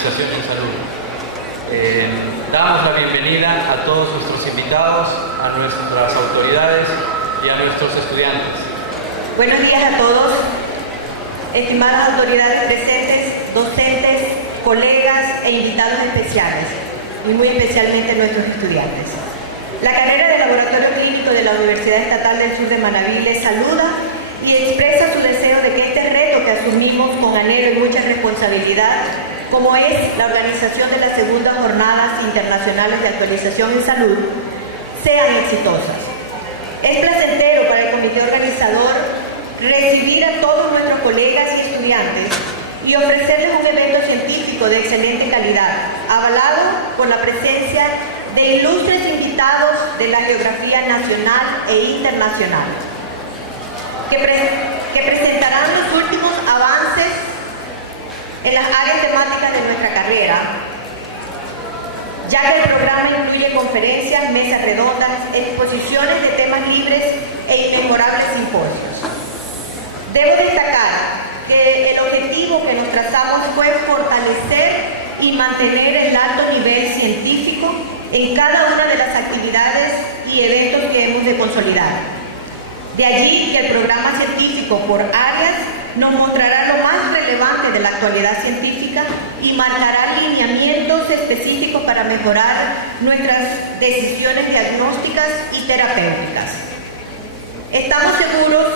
organización en salud. Damos la bienvenida a todos nuestros invitados, a nuestras autoridades y a nuestros estudiantes. Buenos días a todos, estimadas autoridades presentes, docentes, colegas e invitados especiales, y muy especialmente nuestros estudiantes. La carrera de Laboratorio Clínico de la Universidad Estatal del Sur de Manabí les saluda y expresa su deseo de que este reto que asumimos con anhelo y mucha responsabilidad, como es la organización de las segundas jornadas internacionales de actualización en salud, sean exitosas. Es placentero para el comité organizador recibir a todos nuestros colegas y estudiantes y ofrecerles un evento científico de excelente calidad, avalado por la presencia de ilustres invitados de la geografía nacional e internacional, que presentarán los últimos avances en las áreas temáticas de nuestra carrera, ya que el programa incluye conferencias, mesas redondas, exposiciones de temas libres e inmejorables simposios. Debo destacar que el objetivo que nos trazamos fue fortalecer y mantener el alto nivel científico en cada una de las actividades y eventos que hemos de consolidar. De allí que el programa científico por áreas nos mostrará lo más relevante de la actualidad científica y marcará lineamientos específicos para mejorar nuestras decisiones diagnósticas y terapéuticas. Estamos seguros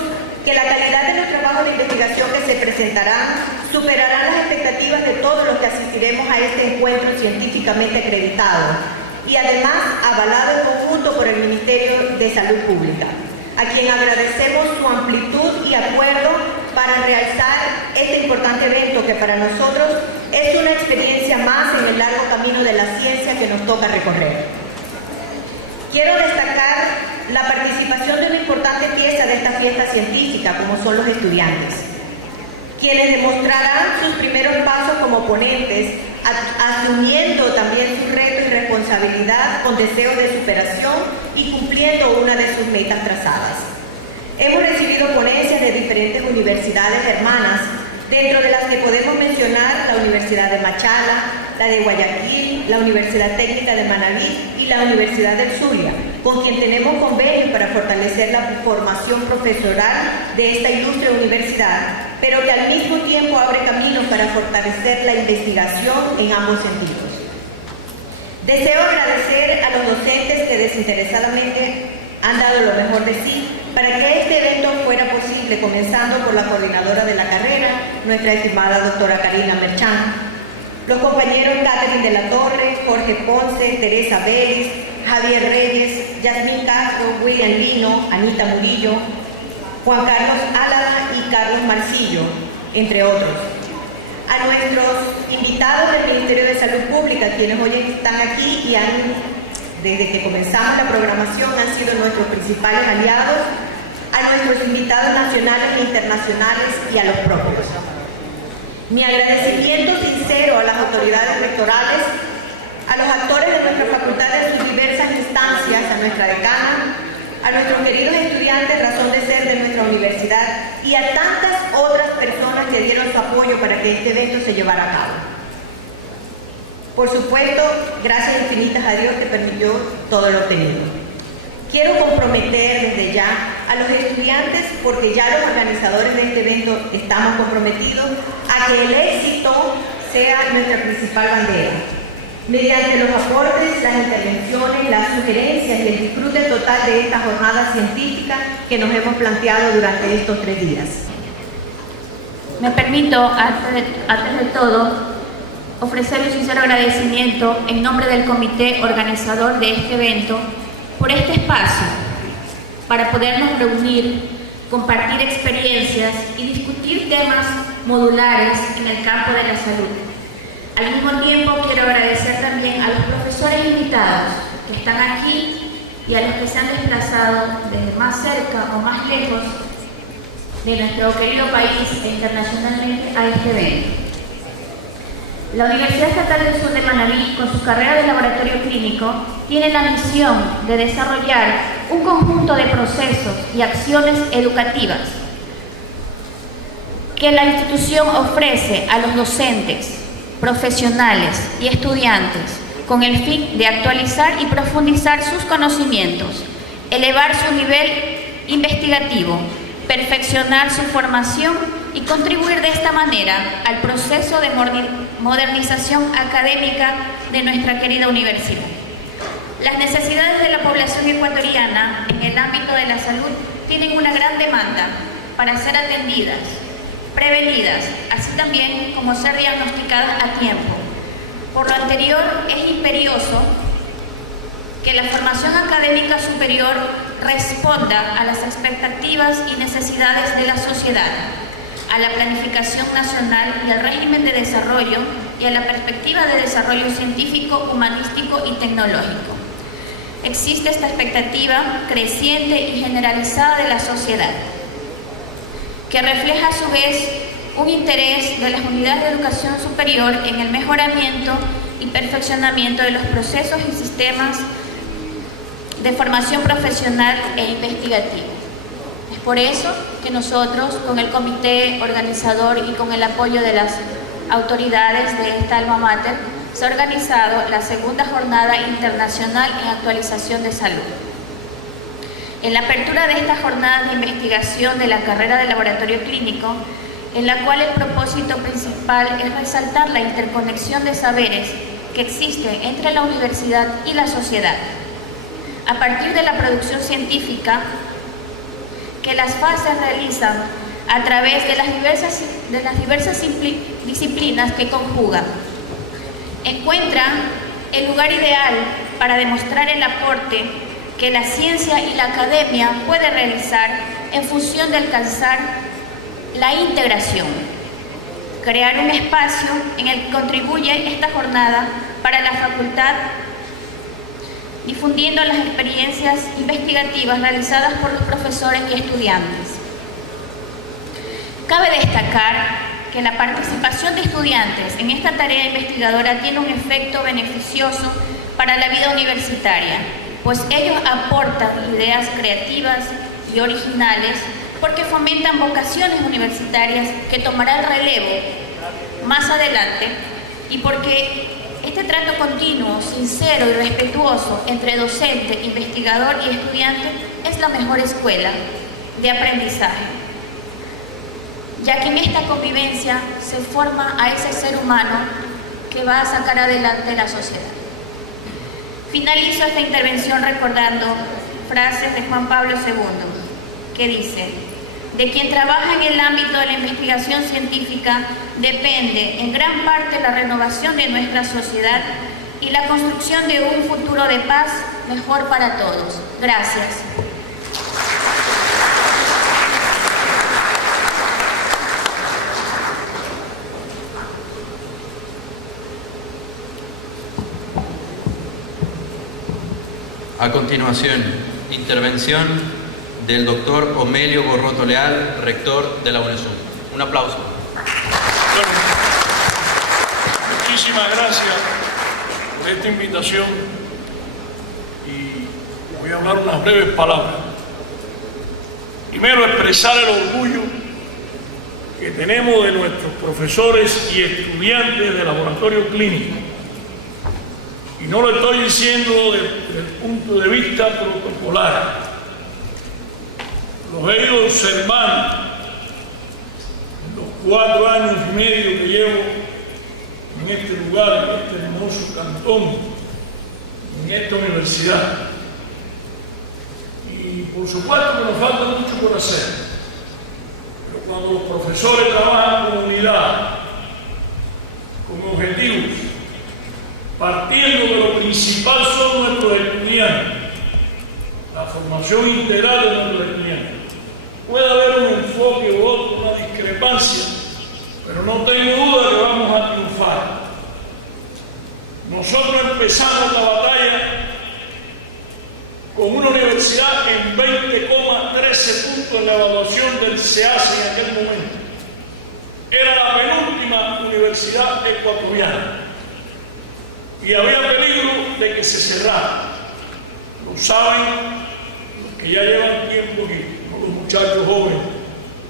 que la calidad de los trabajos de investigación que se presentarán superará las expectativas de todos los que asistiremos a este encuentro científicamente acreditado y además avalado en conjunto por el Ministerio de Salud Pública, a quien agradecemos su amplitud y acuerdo para realzar este importante evento que para nosotros es una experiencia más en el largo camino de la ciencia que nos toca recorrer. Quiero destacar la participación de una importante pieza de esta fiesta científica, como son los estudiantes, quienes demostrarán sus primeros pasos como ponentes, asumiendo también su reto y responsabilidad con deseo de superación y cumpliendo una de sus metas trazadas. Hemos recibido ponencias de diferentes universidades hermanas, dentro de las que podemos mencionar la Universidad de Machala, la de Guayaquil, la Universidad Técnica de Manabí y la Universidad del Zulia, con quien tenemos convenios para fortalecer la formación profesoral de esta ilustre universidad, pero que al mismo tiempo abre caminos para fortalecer la investigación en ambos sentidos. Deseo agradecer a los docentes que desinteresadamente han dado lo mejor de sí para que este evento fuera posible, comenzando por la coordinadora de la carrera, nuestra estimada doctora Karina Merchán, los compañeros Catherine de la Torre, Jorge Ponce, Teresa Vélez, Javier Reyes, Yasmín Castro, William Lino, Anita Murillo, Juan Carlos Álava y Carlos Marcillo, entre otros. A nuestros invitados del Ministerio de Salud Pública, quienes hoy están aquí y desde que comenzamos la programación han sido nuestros principales aliados, a nuestros invitados nacionales e internacionales y a los propios. Mi agradecimiento sincero a las autoridades rectorales, a los actores de nuestra facultad en sus diversas instancias, a nuestra decana, a nuestros queridos estudiantes, razón de ser de nuestra universidad, y a tantas otras personas que dieron su apoyo para que este evento se llevara a cabo. Por supuesto, gracias infinitas a Dios que permitió todo lo obtenido. Quiero comprometer desde ya a los estudiantes, porque ya los organizadores de este evento estamos comprometidos, a que el éxito sea nuestra principal bandera, mediante los aportes, las intervenciones, las sugerencias y el disfrute total de esta jornada científica que nos hemos planteado durante estos 3 días. Me permito, antes de todo, ofrecer un sincero agradecimiento en nombre del comité organizador de este evento por este espacio para podernos reunir, compartir experiencias y discutir temas modulares en el campo de la salud. Al mismo tiempo quiero agradecer también a los profesores invitados que están aquí y a los que se han desplazado desde más cerca o más lejos de nuestro querido país e internacionalmente a este evento. La Universidad Estatal del Sur de Manabí, con su carrera de laboratorio clínico, tiene la misión de desarrollar un conjunto de procesos y acciones educativas que la institución ofrece a los docentes, profesionales y estudiantes con el fin de actualizar y profundizar sus conocimientos, elevar su nivel investigativo, perfeccionar su formación y contribuir de esta manera al proceso de modernización académica de nuestra querida universidad. Las necesidades de la población ecuatoriana en el ámbito de la salud tienen una gran demanda para ser atendidas, prevenidas, así también como ser diagnosticadas a tiempo. Por lo anterior, es imperioso que la formación académica superior responda a las expectativas y necesidades de la sociedad, a la planificación nacional y al régimen de desarrollo y a la perspectiva de desarrollo científico, humanístico y tecnológico. Existe esta expectativa creciente y generalizada de la sociedad, que refleja a su vez un interés de las unidades de educación superior en el mejoramiento y perfeccionamiento de los procesos y sistemas de formación profesional e investigativa. Es por eso que nosotros, con el comité organizador y con el apoyo de las autoridades de esta alma mater, se ha organizado la segunda jornada internacional en actualización de salud. En la apertura de esta jornada de investigación de la carrera de laboratorio clínico, en la cual el propósito principal es resaltar la interconexión de saberes que existe entre la universidad y la sociedad, a partir de la producción científica que las fases realizan a través de las diversas disciplinas que conjugan. Encuentran el lugar ideal para demostrar el aporte que la ciencia y la academia puede realizar en función de alcanzar la integración, crear un espacio en el que contribuye esta jornada para la facultad, difundiendo las experiencias investigativas realizadas por los profesores y estudiantes. Cabe destacar que la participación de estudiantes en esta tarea investigadora tiene un efecto beneficioso para la vida universitaria, pues ellos aportan ideas creativas y originales porque fomentan vocaciones universitarias que tomarán relevo más adelante y porque este trato continuo, sincero y respetuoso entre docente, investigador y estudiante es la mejor escuela de aprendizaje, ya que en esta convivencia se forma a ese ser humano que va a sacar adelante la sociedad. Finalizo esta intervención recordando frases de Juan Pablo II, que dice: de quien trabaja en el ámbito de la investigación científica depende en gran parte la renovación de nuestra sociedad y la construcción de un futuro de paz mejor para todos. Gracias. A continuación, intervención del doctor Omelio Borroto Leal, rector de la UNESUM. Un aplauso. Bueno, muchísimas gracias por esta invitación y voy a hablar unas breves palabras. Primero, expresar el orgullo que tenemos de nuestros profesores y estudiantes de laboratorio clínico. Y no lo estoy diciendo desde el punto de vista protocolar. Los he ido observando en los 4 años y medio que llevo en este lugar, en este hermoso cantón, en esta universidad. Y por supuesto que nos falta mucho por hacer. Pero cuando los profesores trabajan con unidad, con objetivos, partiendo de lo principal son nuestros estudiantes, la formación integral de nuestros estudiantes. Puede haber un enfoque u otro, una discrepancia, pero no tengo duda que vamos a triunfar. Nosotros empezamos la batalla con una universidad en 20,13 puntos en la evaluación del SEACE en aquel momento. Era la penúltima universidad ecuatoriana y había peligro de que se cerrara. Lo saben los que ya llevan tiempo aquí, no los muchachos jóvenes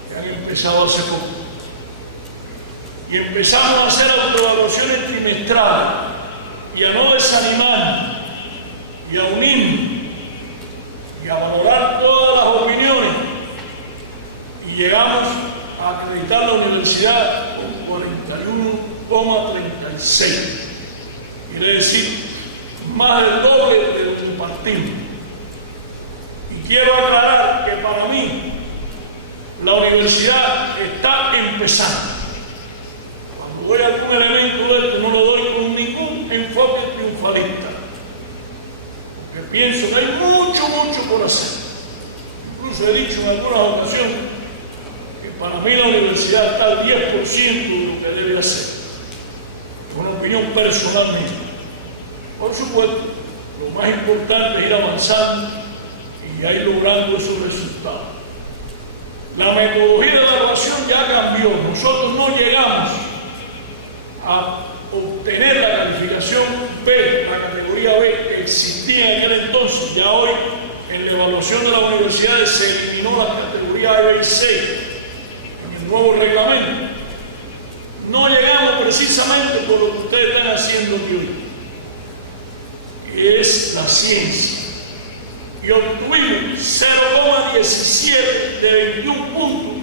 que han empezado hace poco. Y empezamos a hacer autoevaluaciones entrar y a no desanimar y a unirnos y a valorar todas las opiniones, y llegamos a acreditar la universidad con 41,36, quiere decir más del doble de lo que compartimos. Y quiero aclarar que para mí la universidad está empezando. Cuando doy algún elemento de esto, no lo doy con ningún enfoque triunfalista, porque pienso que hay mucho por hacer. Incluso he dicho en algunas ocasiones que para mí la universidad está al 10% de lo que debe hacer. Es una opinión personal mía. Por supuesto, lo más importante es ir avanzando y ir logrando esos resultados. La metodología de evaluación ya cambió. Nosotros no llegamos a obtener la calificación B, la categoría B que existía en aquel entonces. Ya hoy, en la evaluación de las universidades, se eliminó la categoría A, B y C en el nuevo reglamento. No llegamos precisamente por lo que ustedes están haciendo hoy, que es la ciencia. Y obtuvimos 0,17 de 21 puntos,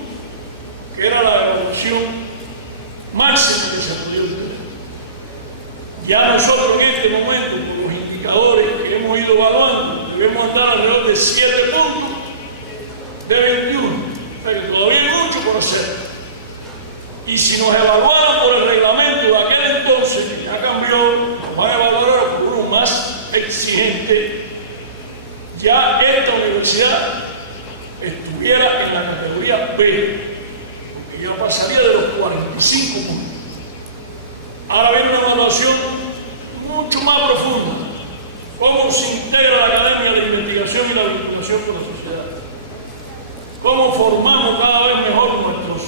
que era la evaluación máxima que se podía obtener. Ya nosotros en este momento, por los indicadores que hemos ido evaluando, debemos andar alrededor de 7 puntos de 21, pero todavía hay mucho por hacer. Y si nos evaluaran por el reglamento de aquel entonces, que ya cambió, nos van a evaluar por uno más exigente, ya esta universidad estuviera en la categoría B, porque ya pasaría de los 45 puntos. Ahora viene una evaluación mucho más profunda: cómo se integra la academia, la investigación y la vinculación con la sociedad, cómo formamos cada vez mejor nuestros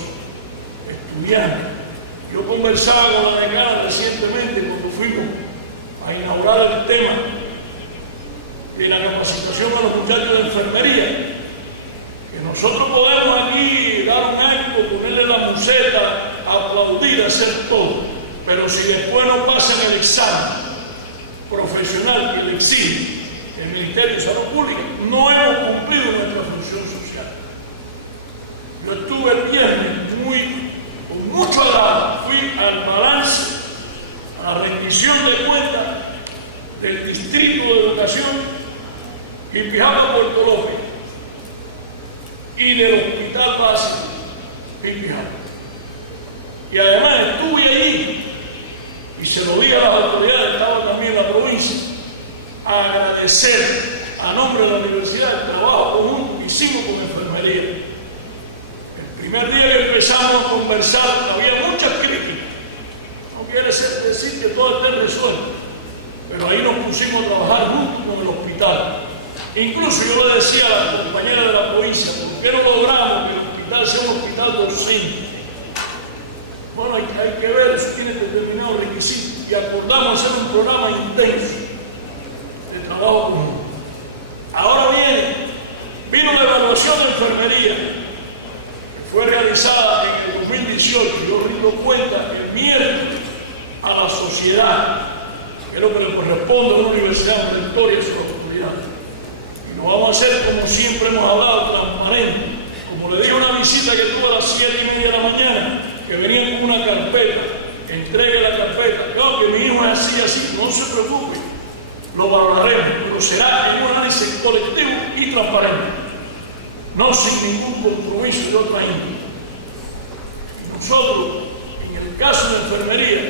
estudiantes. Yo conversaba con la decana recientemente cuando fuimos a inaugurar el tema de la capacitación a los muchachos de enfermería, que nosotros podemos aquí dar un acto, ponerle la museta, aplaudir, hacer todo, pero si después no pasan el examen profesional que le exige el Ministerio de Salud Pública, no hemos cumplido nuestra función social. Yo estuve el viernes con mucho agrado, fui al balance, a la rendición de cuentas del Distrito de Educación y Pijama, Puerto López, y del Hospital Básico en Pijama. Y además estuve allí, y se lo dije a las autoridades, estaba también en la provincia, a agradecer a nombre de la universidad el trabajo común que hicimos con enfermería. El primer día que empezamos a conversar había muchas críticas. No quiere decir que todo esté resuelto, pero ahí nos pusimos a trabajar juntos con el hospital. Incluso yo le decía a la compañera de la provincia, ¿por qué no logramos que el hospital sea un hospital docente? Bueno, hay que ver, eso tiene determinados requisitos, y acordamos hacer un programa intenso de trabajo común. Ahora vino la evaluación de enfermería, que fue realizada en el 2018, yo rindo cuenta el miércoles a la sociedad, que es lo que le corresponde a una universidad, un rector y a sus autoridades. Y lo vamos a hacer como siempre hemos hablado, transparente. Como le dije, una visita que tuve a las 7:30 de la mañana, que venían con una carpeta, entregue la carpeta, claro que mi hijo es así, no se preocupe, lo valoraremos, pero será en un análisis colectivo y transparente, no sin ningún compromiso de otra índole. Y nosotros, en el caso de enfermería,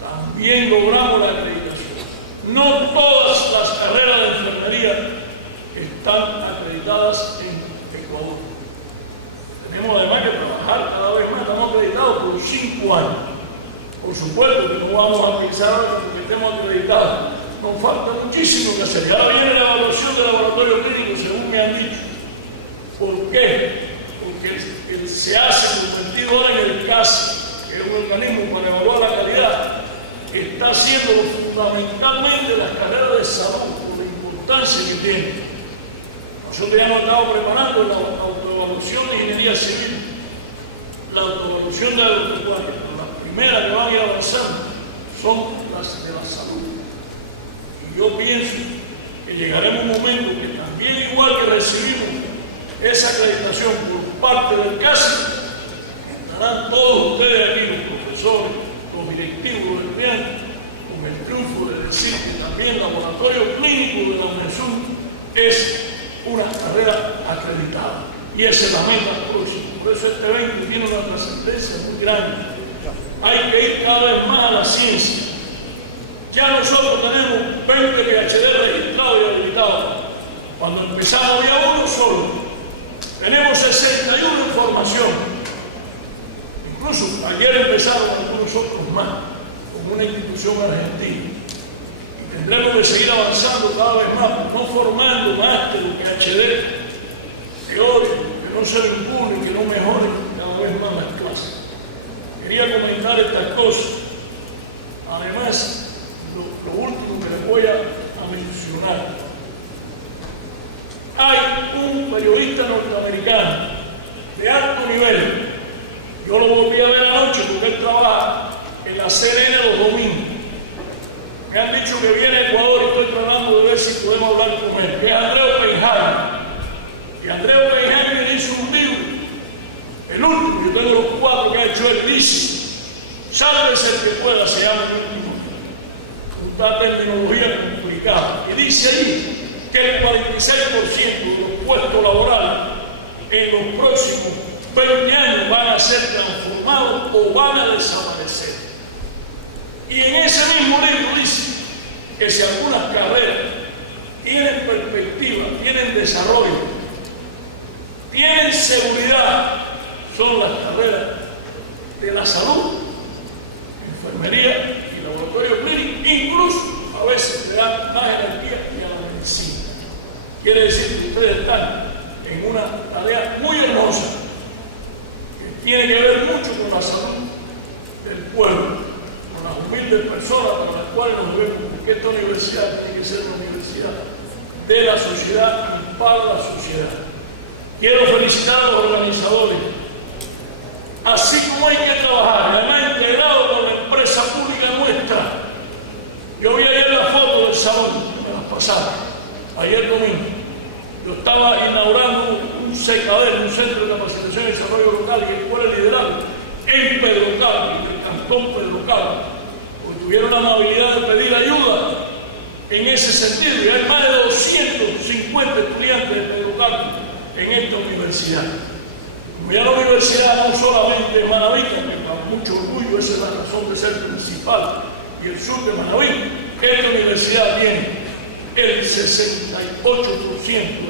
también logramos la acreditación. No todas las carreras de enfermería están acreditadas en Ecuador. Tenemos además que trabajar cada vez más, estamos acreditados por 5 años. Por supuesto que no vamos a pensar porque estemos acreditados. Nos falta muchísimo que hacer. Ahora viene la evaluación del laboratorio clínico, según me han dicho. ¿Por qué? Porque se hace convertido ahora en el CAS, que es un organismo para evaluar la calidad, que está haciendo fundamentalmente las carreras de salud por la importancia que tiene. Nosotros ya nos estamos preparando la autoevaluación de ingeniería civil, la autoevaluación de agropecuaria, la primera que van a ir avanzando, son las de la salud. Y yo pienso que llegaremos a un momento que también, igual que recibimos esa acreditación por parte del CASI, estarán todos ustedes aquí, los profesores, los directivos, los estudiantes, con el triunfo de decir que también el laboratorio clínico de la UNESUM es una carrera acreditada. Y esa es la meta próxima. Por eso este evento tiene una trascendencia muy grande. Hay que ir cada vez más a la ciencia. Ya nosotros tenemos 20 PhD registrados y habilitados. Cuando empezamos había uno solo. Tenemos 61 en formación. Incluso ayer empezaron algunos otros más, como una institución argentina. Y tendremos que seguir avanzando cada vez más, no formando máster o PhD teóricos, que no se vinculen, que no mejoren cada vez más las clases. Quería comentar estas cosas. Además, lo último que les voy a mencionar. Hay un periodista norteamericano de alto nivel. Yo lo volví a ver anoche porque él trabaja en la CNN los domingos. Me han dicho que viene a Ecuador y estoy tratando de ver si podemos hablar con él, que es Andreu Oppenheimer. Y Andreu Oppenheimer hizo un libro, el último, yo tengo los 4 que ha hecho él, dice, sálvese el que pueda, se llama el último. Una terminología complicada. Y dice ahí que el 46% de los puestos laborales en los próximos 20 años van a ser transformados o van a desaparecer. Y en ese mismo libro dice que si algunas carreras tienen perspectiva, tienen desarrollo, tienen seguridad, son las carreras de la salud, enfermería y laboratorio clínico, incluso a veces le dan más energía y a la medicina. Quiere decir que ustedes están en una tarea muy hermosa que tiene que ver mucho con la salud del pueblo, con las humildes personas para las cuales nos debemos, porque esta universidad tiene que ser una universidad de la sociedad y para la sociedad. Quiero felicitar a los organizadores. Así como hay que trabajar, además integrado con la empresa pública nuestra. Yo vi ayer la foto del salón, me las pasaron, ayer domingo. Yo estaba inaugurando un CECADER, un Centro de Capacitación y Desarrollo Local y Escuela de Liderazgo en Pedro Calvo, en el cantón Pedro Calvo, porque tuvieron la amabilidad de pedir ayuda en ese sentido. Y hay más de 250 estudiantes de Pedro Calvo en esta universidad. Como ya la universidad no solamente de Manabí, que con mucho orgullo, esa es la razón de ser principal, y el sur de Manabí, esta universidad tiene el 68% de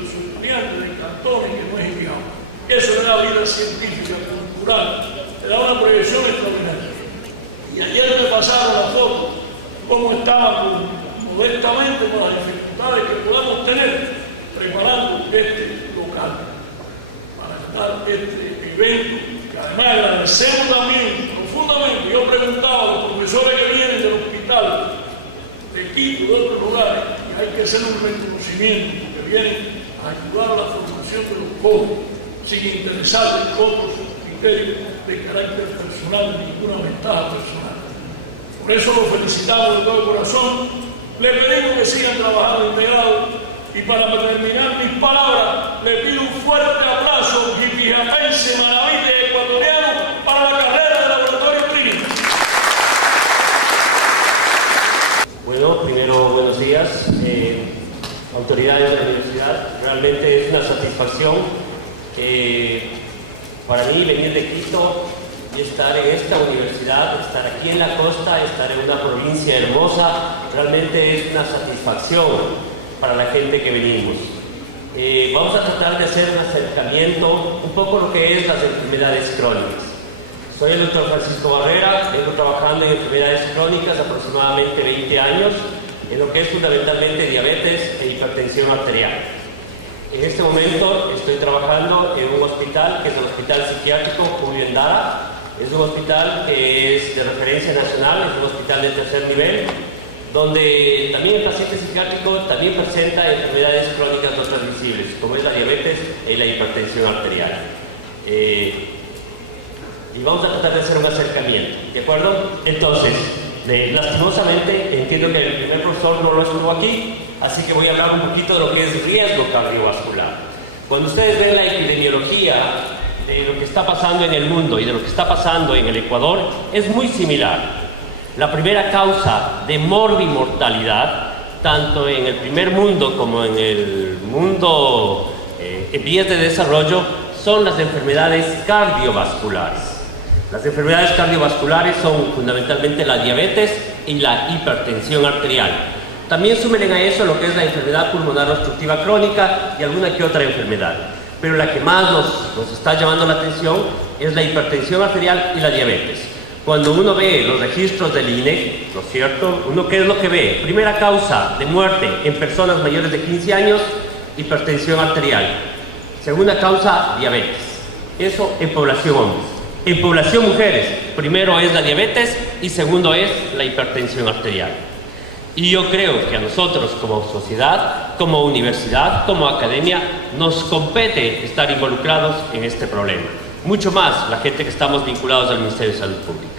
sus estudiantes de cantones que no es enviado. Eso le da vida científica, cultural, le da una proyección extraordinaria. Y ayer me pasaron la foto, cómo estaba modestamente con las dificultades que podamos tener preparando este local para dar este evento, que además agradecemos también profundamente. Yo preguntaba a los profesores que vienen del hospital de Quito, de otros lugares, y hay que hacer un reconocimiento, porque vienen a ayudar a la formación de los jóvenes, sin interesarles otros criterios de carácter personal, ninguna ventaja personal. Por eso los felicitamos de todo corazón. Les pedimos que sigan trabajando integrados. Y para terminar mis palabras, le pido un fuerte aplauso jipijapense, manabite, ecuatoriano para la carrera de laboratorio clínico. Bueno, primero buenos días, autoridades de la universidad. Realmente es una satisfacción para mí venir de Quito y estar en esta universidad, estar aquí en la costa, estar en una provincia hermosa. Realmente es una satisfacción para la gente que venimos. Vamos a tratar de hacer un acercamiento un poco lo que es las enfermedades crónicas. Soy el doctor Francisco Barrera, vengo trabajando en enfermedades crónicas aproximadamente 20 años, en lo que es fundamentalmente diabetes e hipertensión arterial. En este momento estoy trabajando en un hospital que es el Hospital Psiquiátrico Julio Endara. Es un hospital que es de referencia nacional, es un hospital de tercer nivel, donde también el paciente psiquiátrico también presenta enfermedades crónicas no transmisibles, como es la diabetes y la hipertensión arterial. Y vamos a tratar de hacer un acercamiento, ¿de acuerdo? Entonces, Lastimosamente, entiendo que el primer profesor no lo estuvo aquí, así que voy a hablar un poquito de lo que es riesgo cardiovascular. Cuando ustedes ven la epidemiología de lo que está pasando en el mundo y de lo que está pasando en el Ecuador, es muy similar. La primera causa de morbimortalidad, tanto en el primer mundo como en el mundo en vías de desarrollo, son las enfermedades cardiovasculares. Las enfermedades cardiovasculares son fundamentalmente la diabetes y la hipertensión arterial. También súmenle a eso lo que es la enfermedad pulmonar obstructiva crónica y alguna que otra enfermedad. Pero la que más nos está llamando la atención es la hipertensión arterial y la diabetes. Cuando uno ve los registros del INE, ¿no es cierto? ¿Uno qué es lo que ve? Primera causa de muerte en personas mayores de 15 años, hipertensión arterial. Segunda causa, diabetes. Eso en población hombres. En población mujeres, primero es la diabetes y segundo es la hipertensión arterial. Y yo creo que a nosotros como sociedad, como universidad, como academia, nos compete estar involucrados en este problema. Mucho más la gente que estamos vinculados al Ministerio de Salud Pública.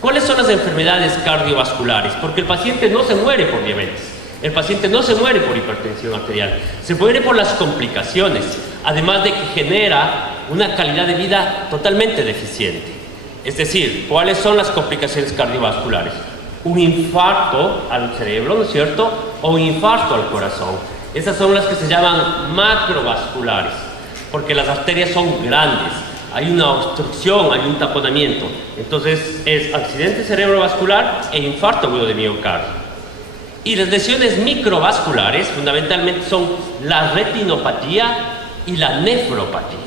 ¿Cuáles son las enfermedades cardiovasculares? Porque el paciente no se muere por diabetes, el paciente no se muere por hipertensión arterial, se muere por las complicaciones, además de que genera una calidad de vida totalmente deficiente. Es decir, ¿cuáles son las complicaciones cardiovasculares? Un infarto al cerebro, ¿no es cierto? O un infarto al corazón. Esas son las que se llaman macrovasculares, porque las arterias son grandes, hay una obstrucción, hay un taponamiento. Entonces es accidente cerebrovascular e infarto agudo de miocardio. Y las lesiones microvasculares fundamentalmente son la retinopatía y la nefropatía.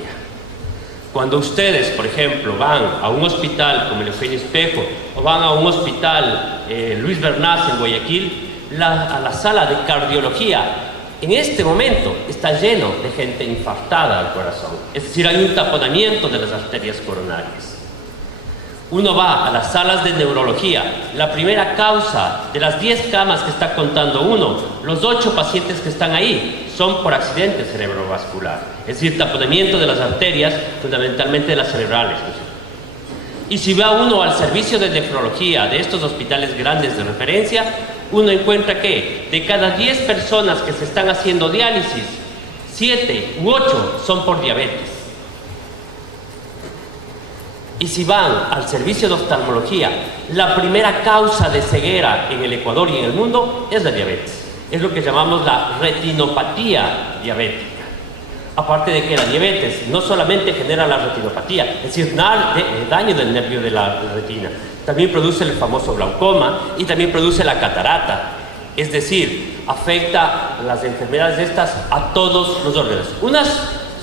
Cuando ustedes, por ejemplo, van a un hospital como el Eugenio Espejo o van a un hospital Luis Bernays en Guayaquil, a la sala de cardiología, en este momento está lleno de gente infartada al corazón. Es decir, hay un taponamiento de las arterias coronarias. Uno va a las salas de neurología, la primera causa de las 10 camas que está contando uno, los 8 pacientes que están ahí son por accidente cerebrovascular, es decir, taponamiento de las arterias, fundamentalmente de las cerebrales. Y si va uno al servicio de nefrología de estos hospitales grandes de referencia, uno encuentra que de cada 10 personas que se están haciendo diálisis, 7 u 8 son por diabetes. Y si van al servicio de oftalmología, la primera causa de ceguera en el Ecuador y en el mundo es la diabetes. Es lo que llamamos la retinopatía diabética. Aparte de que la diabetes no solamente genera la retinopatía, es decir, daño del nervio de la retina, también produce el famoso glaucoma y también produce la catarata. Es decir, afecta las enfermedades estas a todos los órganos. Unas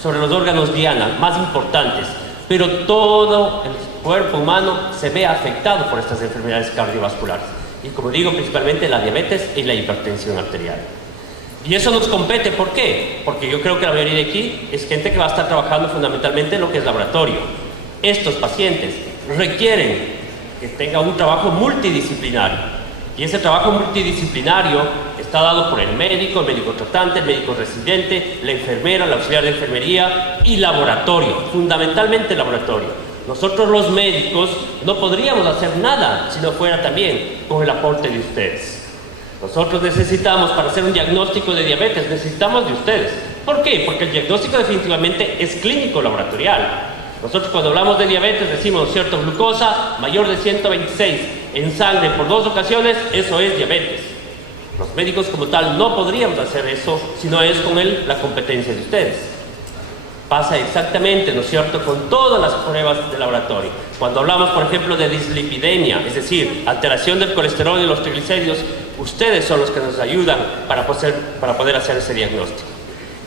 sobre los órganos diana, más importantes, pero todo el cuerpo humano se ve afectado por estas enfermedades cardiovasculares. Y como digo, principalmente la diabetes y la hipertensión arterial. Y eso nos compete, ¿por qué? Porque yo creo que la mayoría de aquí es gente que va a estar trabajando fundamentalmente en lo que es laboratorio. Estos pacientes requieren que tenga un trabajo multidisciplinario. Y ese trabajo multidisciplinario está dado por el médico tratante, el médico residente, la enfermera, el auxiliar de enfermería y laboratorio, fundamentalmente laboratorio. Nosotros los médicos no podríamos hacer nada si no fuera también con el aporte de ustedes. Nosotros necesitamos, para hacer un diagnóstico de diabetes, necesitamos de ustedes. ¿Por qué? Porque el diagnóstico definitivamente es clínico laboratorial. Nosotros cuando hablamos de diabetes decimos, ¿cierto? Glucosa mayor de 126 en sangre por 2 ocasiones, eso es diabetes. Los médicos como tal no podríamos hacer eso si no es con la competencia de ustedes. Pasa exactamente, ¿no es cierto?, con todas las pruebas de laboratorio. Cuando hablamos, por ejemplo, de dislipidemia, es decir, alteración del colesterol y los triglicéridos, ustedes son los que nos ayudan para poder hacer ese diagnóstico.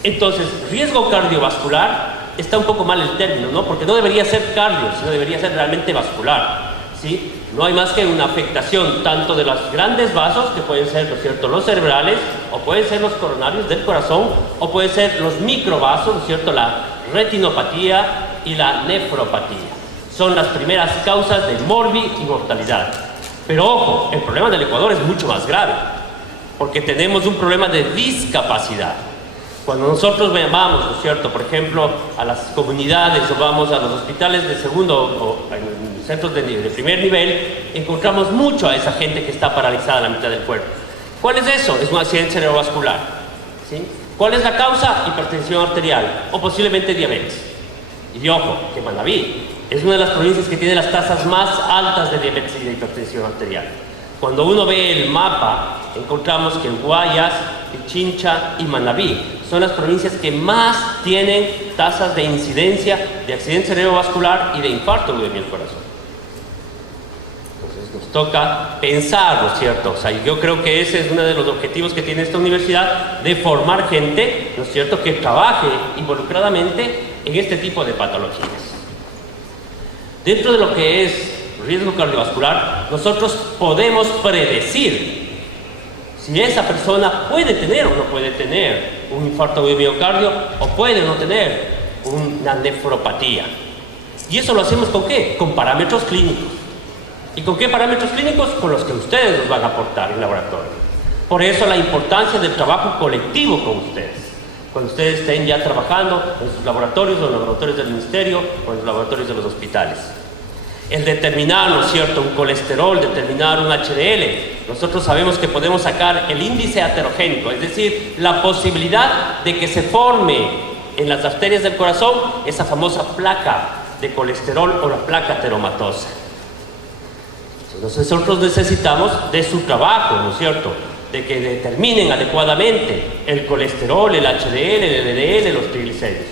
Entonces, riesgo cardiovascular, está un poco mal el término, ¿no? Porque no debería ser cardio, sino debería ser realmente vascular, ¿sí? No hay más que una afectación tanto de los grandes vasos, que pueden ser, ¿no es cierto?, los cerebrales, o pueden ser los coronarios del corazón, o pueden ser los microvasos, ¿no es cierto?, la retinopatía y la nefropatía. Son las primeras causas de y mortalidad. Pero ojo, el problema del Ecuador es mucho más grave, porque tenemos un problema de discapacidad. Cuando nosotros vamos, ¿no es cierto?, por ejemplo, a las comunidades o vamos a los hospitales de segundo centros de primer nivel, encontramos mucho a esa gente que está paralizada a la mitad del cuerpo. ¿Cuál es eso? Es un accidente cerebrovascular, ¿sí? ¿Cuál es la causa? Hipertensión arterial o posiblemente diabetes. Y ojo, que Manabí es una de las provincias que tiene las tasas más altas de diabetes y de hipertensión arterial. Cuando uno ve el mapa, encontramos que Guayas, Pichincha y Manabí son las provincias que más tienen tasas de incidencia de accidente cerebrovascular y de infarto del corazón. Entonces nos toca pensar, ¿no es cierto? O sea, yo creo que ese es uno de los objetivos que tiene esta universidad, de formar gente, ¿no es cierto?, que trabaje involucradamente en este tipo de patologías. Dentro de lo que es riesgo cardiovascular, nosotros podemos predecir si esa persona puede tener o no puede tener un infarto de miocardio o puede no tener una nefropatía. ¿Y eso lo hacemos con qué? Con parámetros clínicos. ¿Y con qué parámetros clínicos? Con los que ustedes nos van a aportar en laboratorio. Por eso la importancia del trabajo colectivo con ustedes. Cuando ustedes estén ya trabajando en sus laboratorios, o en los laboratorios del ministerio, o en los laboratorios de los hospitales. El determinar, ¿no es cierto?, un colesterol, determinar un HDL. Nosotros sabemos que podemos sacar el índice aterogénico, es decir, la posibilidad de que se forme en las arterias del corazón esa famosa placa de colesterol o la placa ateromatosa. Entonces nosotros necesitamos de su trabajo, ¿no es cierto?, de que determinen adecuadamente el colesterol, el HDL, el LDL, los triglicéridos.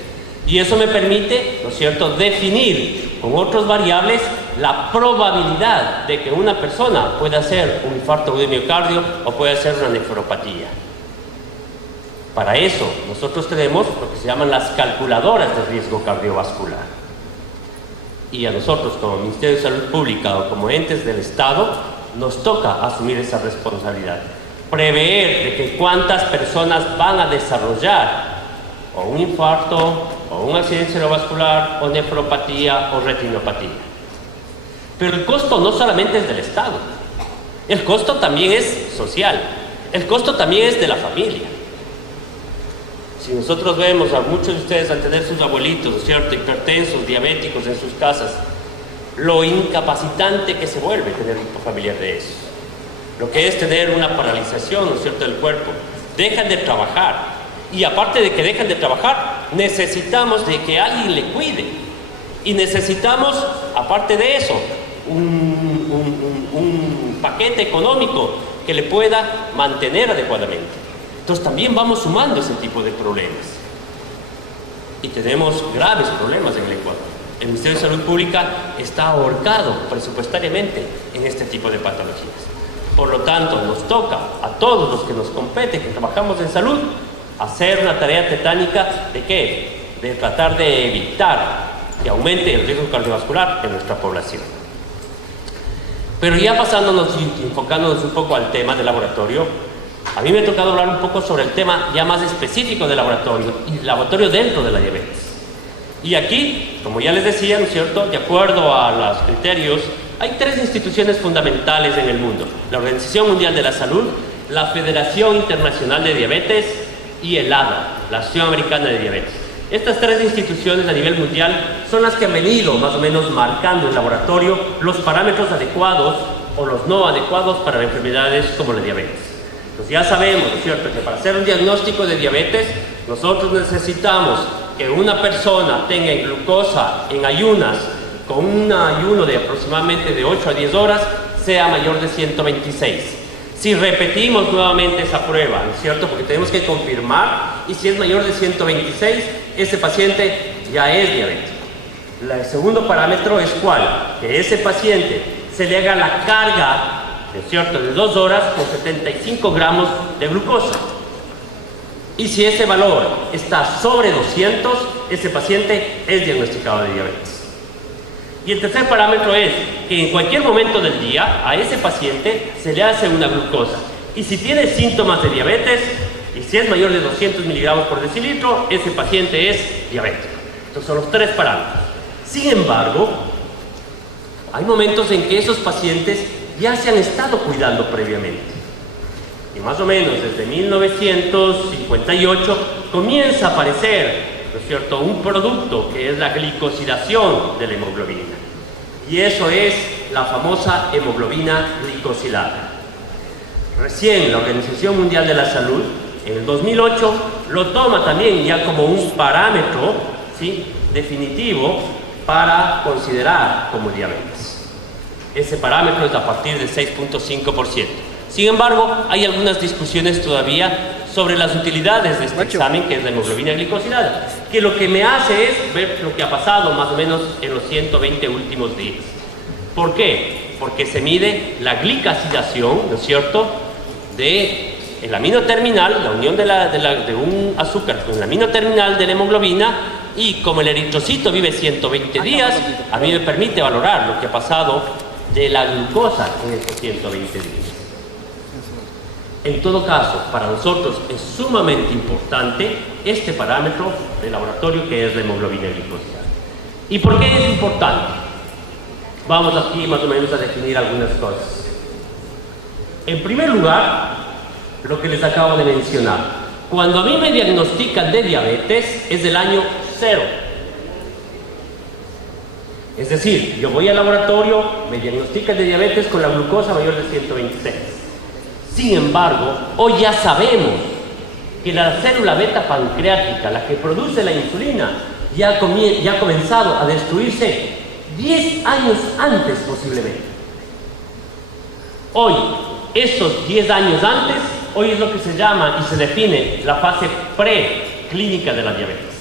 Y eso me permite, ¿no es cierto?, definir con otras variables la probabilidad de que una persona pueda hacer un infarto de miocardio o pueda hacer una nefropatía. Para eso nosotros tenemos lo que se llaman las calculadoras de riesgo cardiovascular. Y a nosotros como Ministerio de Salud Pública o como entes del Estado nos toca asumir esa responsabilidad. Prever de que cuántas personas van a desarrollar o un infarto, o un accidente cerebrovascular, o nefropatía, o retinopatía. Pero el costo no solamente es del Estado, el costo también es social, el costo también es de la familia. Si nosotros vemos a muchos de ustedes al tener sus abuelitos, ¿cierto?, hipertensos, diabéticos en sus casas, lo incapacitante que se vuelve tener un familiar de eso. Lo que es tener una paralización, ¿no es cierto?, del cuerpo. Dejan de trabajar. Y aparte de que dejan de trabajar, necesitamos de que alguien le cuide. Y necesitamos, aparte de eso, un paquete ecuménico que le pueda mantener adecuadamente. Entonces también vamos sumando ese tipo de problemas. Y tenemos graves problemas en el Ecuador. El Ministerio de Salud Pública está ahorcado presupuestariamente en este tipo de patologías. Por lo tanto, nos toca a todos los que nos compete, que trabajamos en salud, hacer una tarea titánica ¿de qué? De tratar de evitar que aumente el riesgo cardiovascular en nuestra población. Pero ya pasándonos y enfocándonos un poco al tema del laboratorio, a mí me ha tocado hablar un poco sobre el tema ya más específico del laboratorio, y el laboratorio dentro de la diabetes. Y aquí, como ya les decía, ¿no es cierto?, de acuerdo a los criterios, hay 3 instituciones fundamentales en el mundo: la Organización Mundial de la Salud, la Federación Internacional de Diabetes y el ADA, la Asociación Americana de Diabetes. Estas 3 instituciones a nivel mundial son las que han venido más o menos marcando en laboratorio los parámetros adecuados o los no adecuados para enfermedades como la diabetes. Entonces ya sabemos, ¿no es cierto?, que para hacer un diagnóstico de diabetes nosotros necesitamos que una persona tenga glucosa en ayunas con un ayuno de aproximadamente de 8 a 10 horas sea mayor de 126. Si repetimos nuevamente esa prueba, ¿no es cierto?, porque tenemos que confirmar, y si es mayor de 126, ese paciente ya es diabético. El segundo parámetro es ¿cuál? Que ese paciente se le haga la carga, ¿no es cierto?, de 2 horas con 75 gramos de glucosa. Y si ese valor está sobre 200, ese paciente es diagnosticado de diabetes. Y el tercer parámetro es que en cualquier momento del día a ese paciente se le hace una glucosa. Y si tiene síntomas de diabetes, y si es mayor de 200 miligramos por decilitro, ese paciente es diabético. Estos son los 3 parámetros. Sin embargo, hay momentos en que esos pacientes ya se han estado cuidando previamente. Y más o menos desde 1958 comienza a aparecer, ¿no es cierto?, un producto que es la glicosidación de la hemoglobina. y eso es la famosa hemoglobina glicosilada. Recién la Organización Mundial de la Salud, en el 2008, lo toma también ya como un parámetro, ¿sí?, definitivo para considerar como diabetes. Ese parámetro es a partir del 6.5%. Sin embargo, hay algunas discusiones todavía sobre las utilidades de este examen, que es la hemoglobina glicosilada, que lo que me hace es ver lo que ha pasado más o menos en los 120 últimos días. ¿Por qué? Porque se mide la glicasilación, ¿no es cierto?, de el amino terminal, la unión de un azúcar con el amino terminal de la hemoglobina, y como el eritrocito vive 120 días, a mí me permite valorar lo que ha pasado de la glucosa en estos 120 días. En todo caso, para nosotros es sumamente importante este parámetro de laboratorio que es la hemoglobina glicosilada. ¿Y por qué es importante? Vamos aquí más o menos a definir algunas cosas. En primer lugar, lo que les acabo de mencionar. Cuando a mí me diagnostican de diabetes es del año 0. Es decir, yo voy al laboratorio, me diagnostican de diabetes con la glucosa mayor de 126. Sin embargo, hoy ya sabemos que la célula beta pancreática, la que produce la insulina, ya ha comenzado a destruirse 10 años antes posiblemente. Hoy, esos 10 años antes, hoy es lo que se llama y se define la fase preclínica de la diabetes.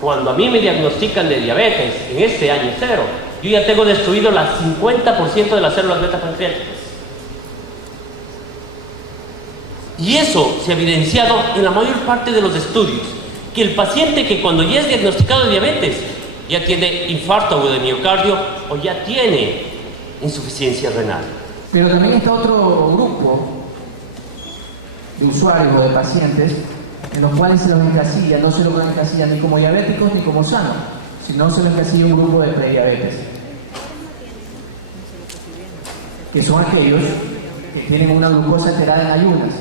Cuando a mí me diagnostican de diabetes en este año 0, yo ya tengo destruido el 50% de las células beta pancreáticas. Y eso se ha evidenciado en la mayor parte de los estudios, que el paciente que cuando ya es diagnosticado de diabetes ya tiene infarto agudo de miocardio o ya tiene insuficiencia renal. Pero también está otro grupo de usuarios o de pacientes en los cuales se los encasilla, no se los encasilla ni como diabéticos ni como sanos, sino se los encasilla un grupo de prediabetes, que son aquellos que tienen una glucosa alterada en ayunas,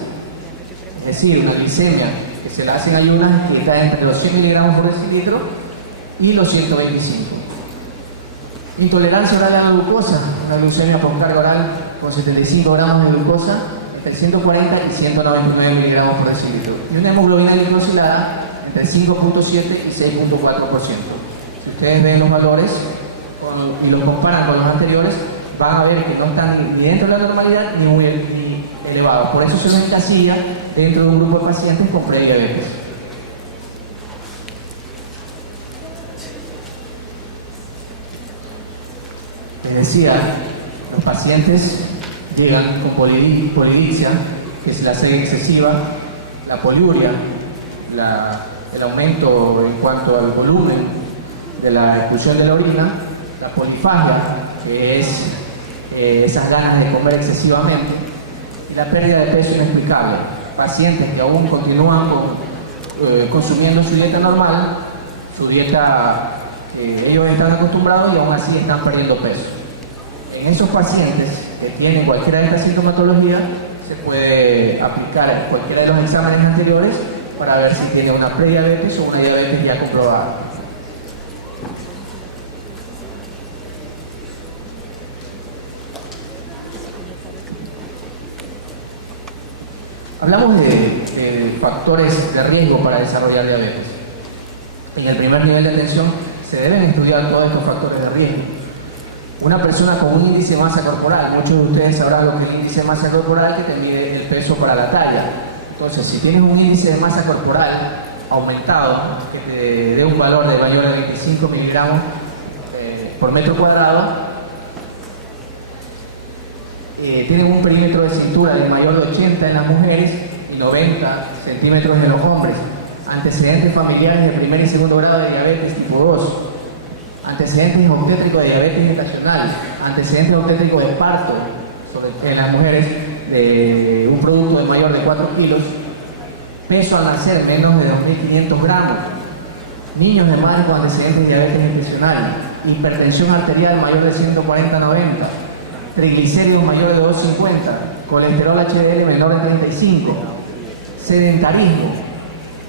es decir, una glicemia que se la hacen ayunas que está entre los 100 miligramos por decilitro y los 125. Intolerancia oral a la glucosa, una glucemia por carga oral con 75 gramos de glucosa, entre 140 y 199 miligramos por decilitro. Y una hemoglobina glicosilada entre 5.7 y 6.4%. Si ustedes ven los valores y los comparan con los anteriores, van a ver que no están ni dentro de la normalidad ni muy elevados. Por eso se los encasilla dentro de un grupo de pacientes con prediabetes. Les decía, los pacientes llegan con polidipsia, que es la sed excesiva, la poliuria, el aumento en cuanto al volumen de la expulsión de la orina, la polifagia, que es esas ganas de comer excesivamente, y la pérdida de peso inexplicable. Pacientes que aún continúan consumiendo su dieta normal, su dieta ellos están acostumbrados y aún así están perdiendo peso. En esos pacientes que tienen cualquiera de estas sintomatologías, se puede aplicar cualquiera de los exámenes anteriores para ver si tiene una prediabetes o una diabetes ya comprobada. Hablamos de factores de riesgo para desarrollar diabetes. En el primer nivel de atención se deben estudiar todos estos factores de riesgo. Una persona con un índice de masa corporal, muchos de ustedes sabrán lo que es el índice de masa corporal, que te mide el peso para la talla. Entonces, si tienes un índice de masa corporal aumentado, que te dé un valor de mayor a 25 miligramos por metro cuadrado, tienen un perímetro de cintura de mayor de 80 en las mujeres y 90 centímetros en los hombres, antecedentes familiares de primer y segundo grado de diabetes tipo 2, antecedentes obstétricos de diabetes gestacional, antecedentes obstétricos de parto en las mujeres de un producto de mayor de 4 kilos, peso al nacer menos de 2.500 gramos, niños de madres con antecedentes de diabetes gestacional, hipertensión arterial mayor de 140/90, triglicéridos mayores de 250, colesterol HDL menor de 35, sedentarismo,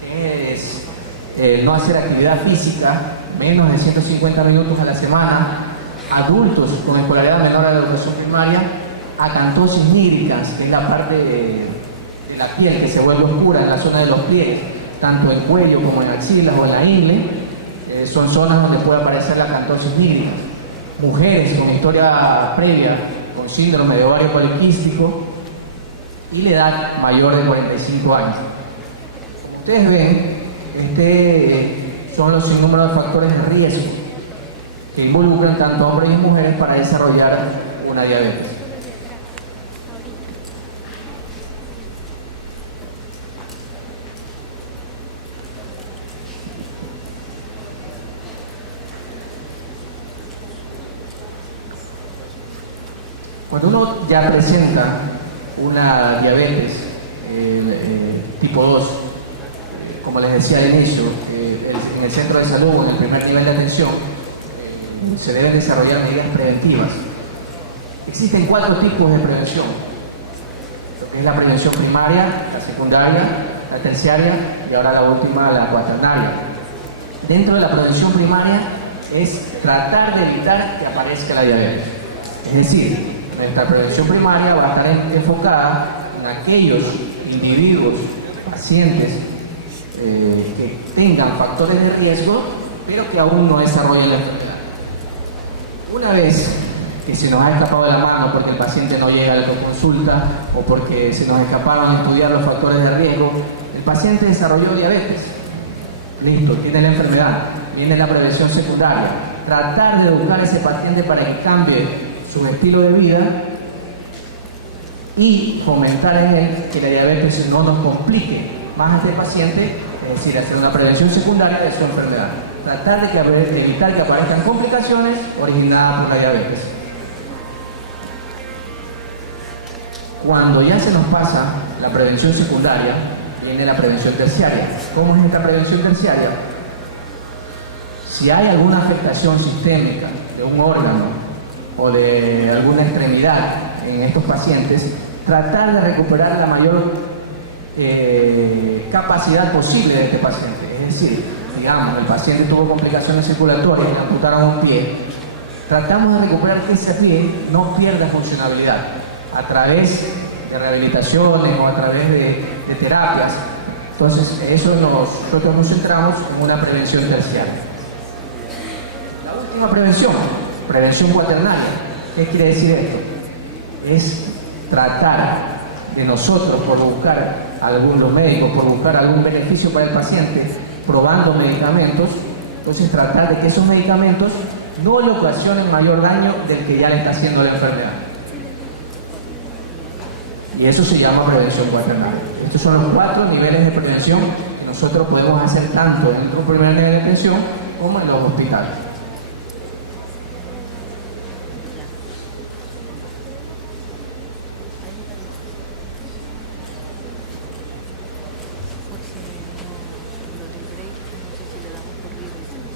que es no hacer actividad física menos de 150 minutos a la semana, adultos con escolaridad menor a la educación primaria, acantosis nígricas, que es la parte de la piel que se vuelve oscura en la zona de los pies, tanto en cuello como en axilas o en la ingle, son zonas donde puede aparecer la acantosis nígrica. Mujeres con historia previa, con síndrome de ovario poliquístico y la edad mayor de 45 años. Como ustedes ven, son los sinnúmeros de factores de riesgo que involucran tanto hombres y mujeres para desarrollar una diabetes. Cuando uno ya presenta una diabetes tipo 2, como les decía al inicio, en el centro de salud, en el primer nivel de atención, se deben desarrollar medidas preventivas. Existen 4 tipos de prevención, lo que es la prevención primaria, la secundaria, la terciaria y ahora la última, la cuaternaria. Dentro de la prevención primaria es tratar de evitar que aparezca la diabetes. Es decir, nuestra prevención primaria va a estar enfocada en aquellos individuos, pacientes que tengan factores de riesgo, pero que aún no desarrollen la enfermedad. Una vez que se nos ha escapado de la mano porque el paciente no llega a la consulta o porque se nos escaparon estudiar los factores de riesgo, el paciente desarrolló diabetes. Listo, tiene la enfermedad, viene la prevención secundaria. Tratar de educar a ese paciente para que cambie su estilo de vida y fomentar en él que la diabetes no nos complique más a este paciente, es decir, hacer una prevención secundaria de su enfermedad. Tratar de evitar que aparezcan complicaciones originadas por la diabetes. Cuando ya se nos pasa la prevención secundaria, viene la prevención terciaria. ¿Cómo es esta prevención terciaria? Si hay alguna afectación sistémica de un órgano o de alguna extremidad en estos pacientes, tratar de recuperar la mayor capacidad posible de este paciente. Es decir, digamos, el paciente tuvo complicaciones circulatorias y amputaron un pie, tratamos de recuperar que ese pie no pierda funcionalidad a través de rehabilitaciones o a través de terapias. Entonces, nosotros nos centramos en una prevención terciaria. La última prevención cuaternaria. ¿Qué quiere decir esto? Es tratar de nosotros, por buscar algunos médicos, por buscar algún beneficio para el paciente, probando medicamentos, entonces tratar de que esos medicamentos no le ocasionen mayor daño del que ya le está haciendo la enfermedad. Y eso se llama prevención cuaternaria. Estos son los 4 niveles de prevención que nosotros podemos hacer tanto en el primer nivel de atención como en los hospitales.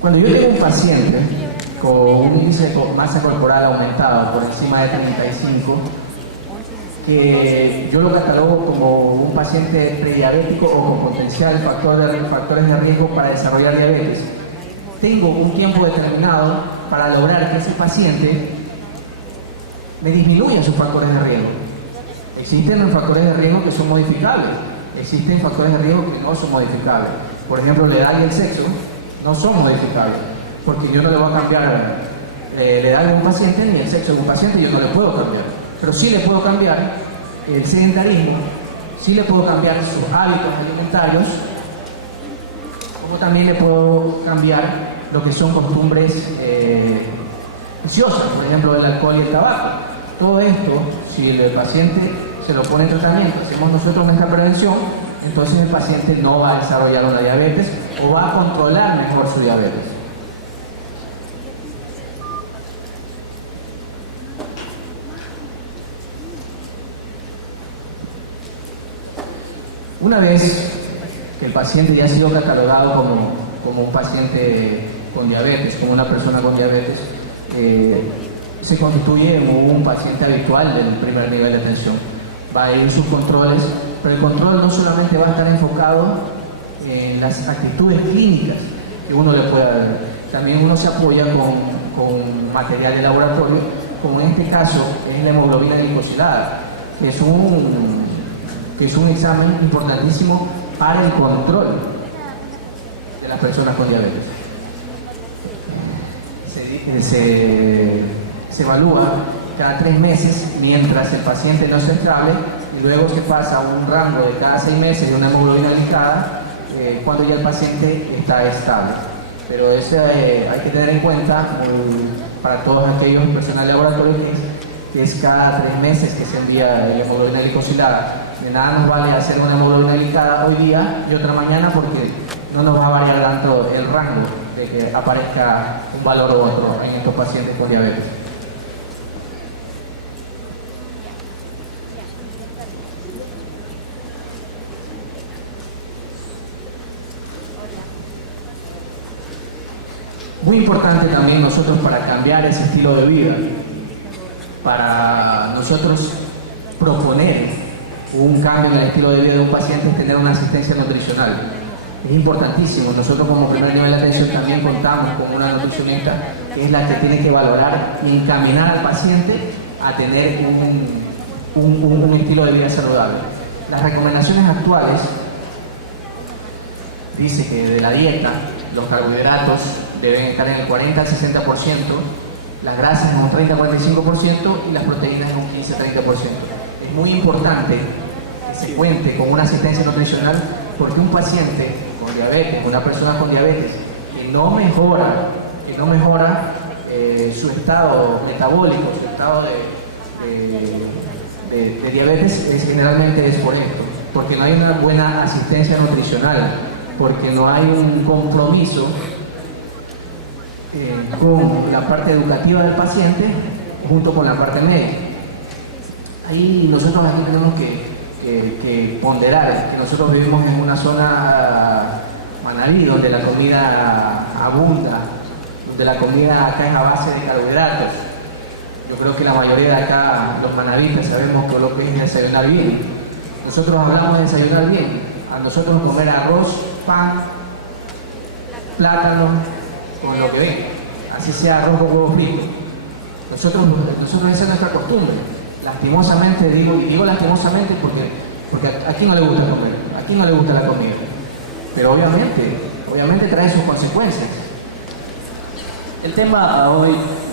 Cuando yo tengo un paciente con un índice de masa corporal aumentado por encima de 35, que yo lo catalogo como un paciente prediabético o con factores de riesgo para desarrollar diabetes, tengo un tiempo determinado para lograr que ese paciente me disminuya sus factores de riesgo. Existen los factores de riesgo que son modificables, existen factores de riesgo que no son modificables. Por ejemplo, la edad y el sexo no son modificables, porque yo no le voy a cambiar la edad de un paciente ni el sexo de un paciente, yo no le puedo cambiar. Pero sí le puedo cambiar el sedentarismo, sí le puedo cambiar sus hábitos alimentarios, como también le puedo cambiar lo que son costumbres viciosas, por ejemplo el alcohol y el tabaco. Todo esto, si el paciente se lo pone en tratamiento, hacemos nosotros nuestra prevención, entonces el paciente no va a desarrollar una diabetes o va a controlar mejor su diabetes. Una vez que el paciente ya ha sido catalogado como un paciente con diabetes, como una persona con diabetes, se constituye como un paciente habitual del primer nivel de atención. Va a ir sus controles, pero el control no solamente va a estar enfocado en las actitudes clínicas uno le pueda. También uno se apoya con material de laboratorio, como en este caso es la hemoglobina glicosilada, que es un examen importantísimo para el control de las personas con diabetes. Se evalúa cada 3 meses mientras el paciente no se estable, y luego se pasa a un rango de cada 6 meses de una hemoglobina glicada cuando ya el paciente está estable. Pero eso hay que tener en cuenta para todos aquellos personal de laboratorio que es cada 3 meses que se envía la hemoglobina glicosilada. De nada nos vale hacer una hemoglobina glicada hoy día y otra mañana, porque no nos va a variar tanto el rango de que aparezca un valor u otro en estos pacientes con diabetes. Muy importante también nosotros, para cambiar ese estilo de vida, para nosotros proponer un cambio en el estilo de vida de un paciente, es tener una asistencia nutricional. Es importantísimo. Nosotros como primer nivel de atención también contamos con una nutricionista que es la que tiene que valorar y encaminar al paciente a tener un estilo de vida saludable. Las recomendaciones actuales dice que de la dieta los carbohidratos deben estar en el 40 al 60%, las grasas en un 30 al 45% y las proteínas en un 15 al 30%. Es muy importante que se cuente con una asistencia nutricional, porque un paciente con diabetes, una persona con diabetes que no mejora su estado metabólico, su estado de diabetes, generalmente es por esto, porque no hay una buena asistencia nutricional, porque no hay un compromiso con la parte educativa del paciente junto con la parte médica. Ahí nosotros aquí tenemos que ponderar que nosotros vivimos en una zona Manabí, donde la comida abunda, donde la comida acá es a base de carbohidratos. Yo creo que la mayoría de acá, los manabitas, sabemos que lo que es desayunar bien. Nosotros hablamos de desayunar bien. A nosotros comer arroz, pan, plátano, con lo que ven, así sea arroz con huevo frito. Nosotros esa es nuestra costumbre. Lastimosamente, digo lastimosamente porque aquí no le gusta comer, aquí no le gusta la comida. Pero obviamente trae sus consecuencias. El tema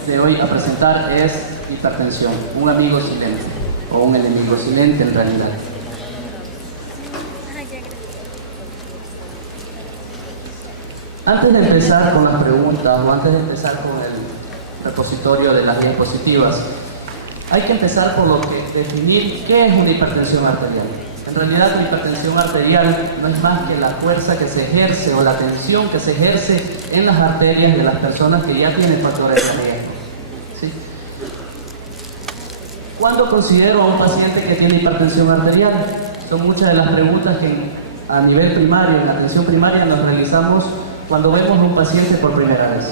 de hoy a presentar es hipertensión, un amigo silente, o un enemigo silente en realidad. Antes de empezar con las preguntas, o antes de empezar con el repositorio de las diapositivas, hay que empezar por lo que definir qué es una hipertensión arterial. En realidad, la hipertensión arterial no es más que la fuerza que se ejerce o la tensión que se ejerce en las arterias de las personas que ya tienen factores de riesgo. ¿Sí? ¿Cuándo considero a un paciente que tiene hipertensión arterial? Son muchas de las preguntas que a nivel primario, en la atención primaria, nos realizamos cuando vemos a un paciente por primera vez.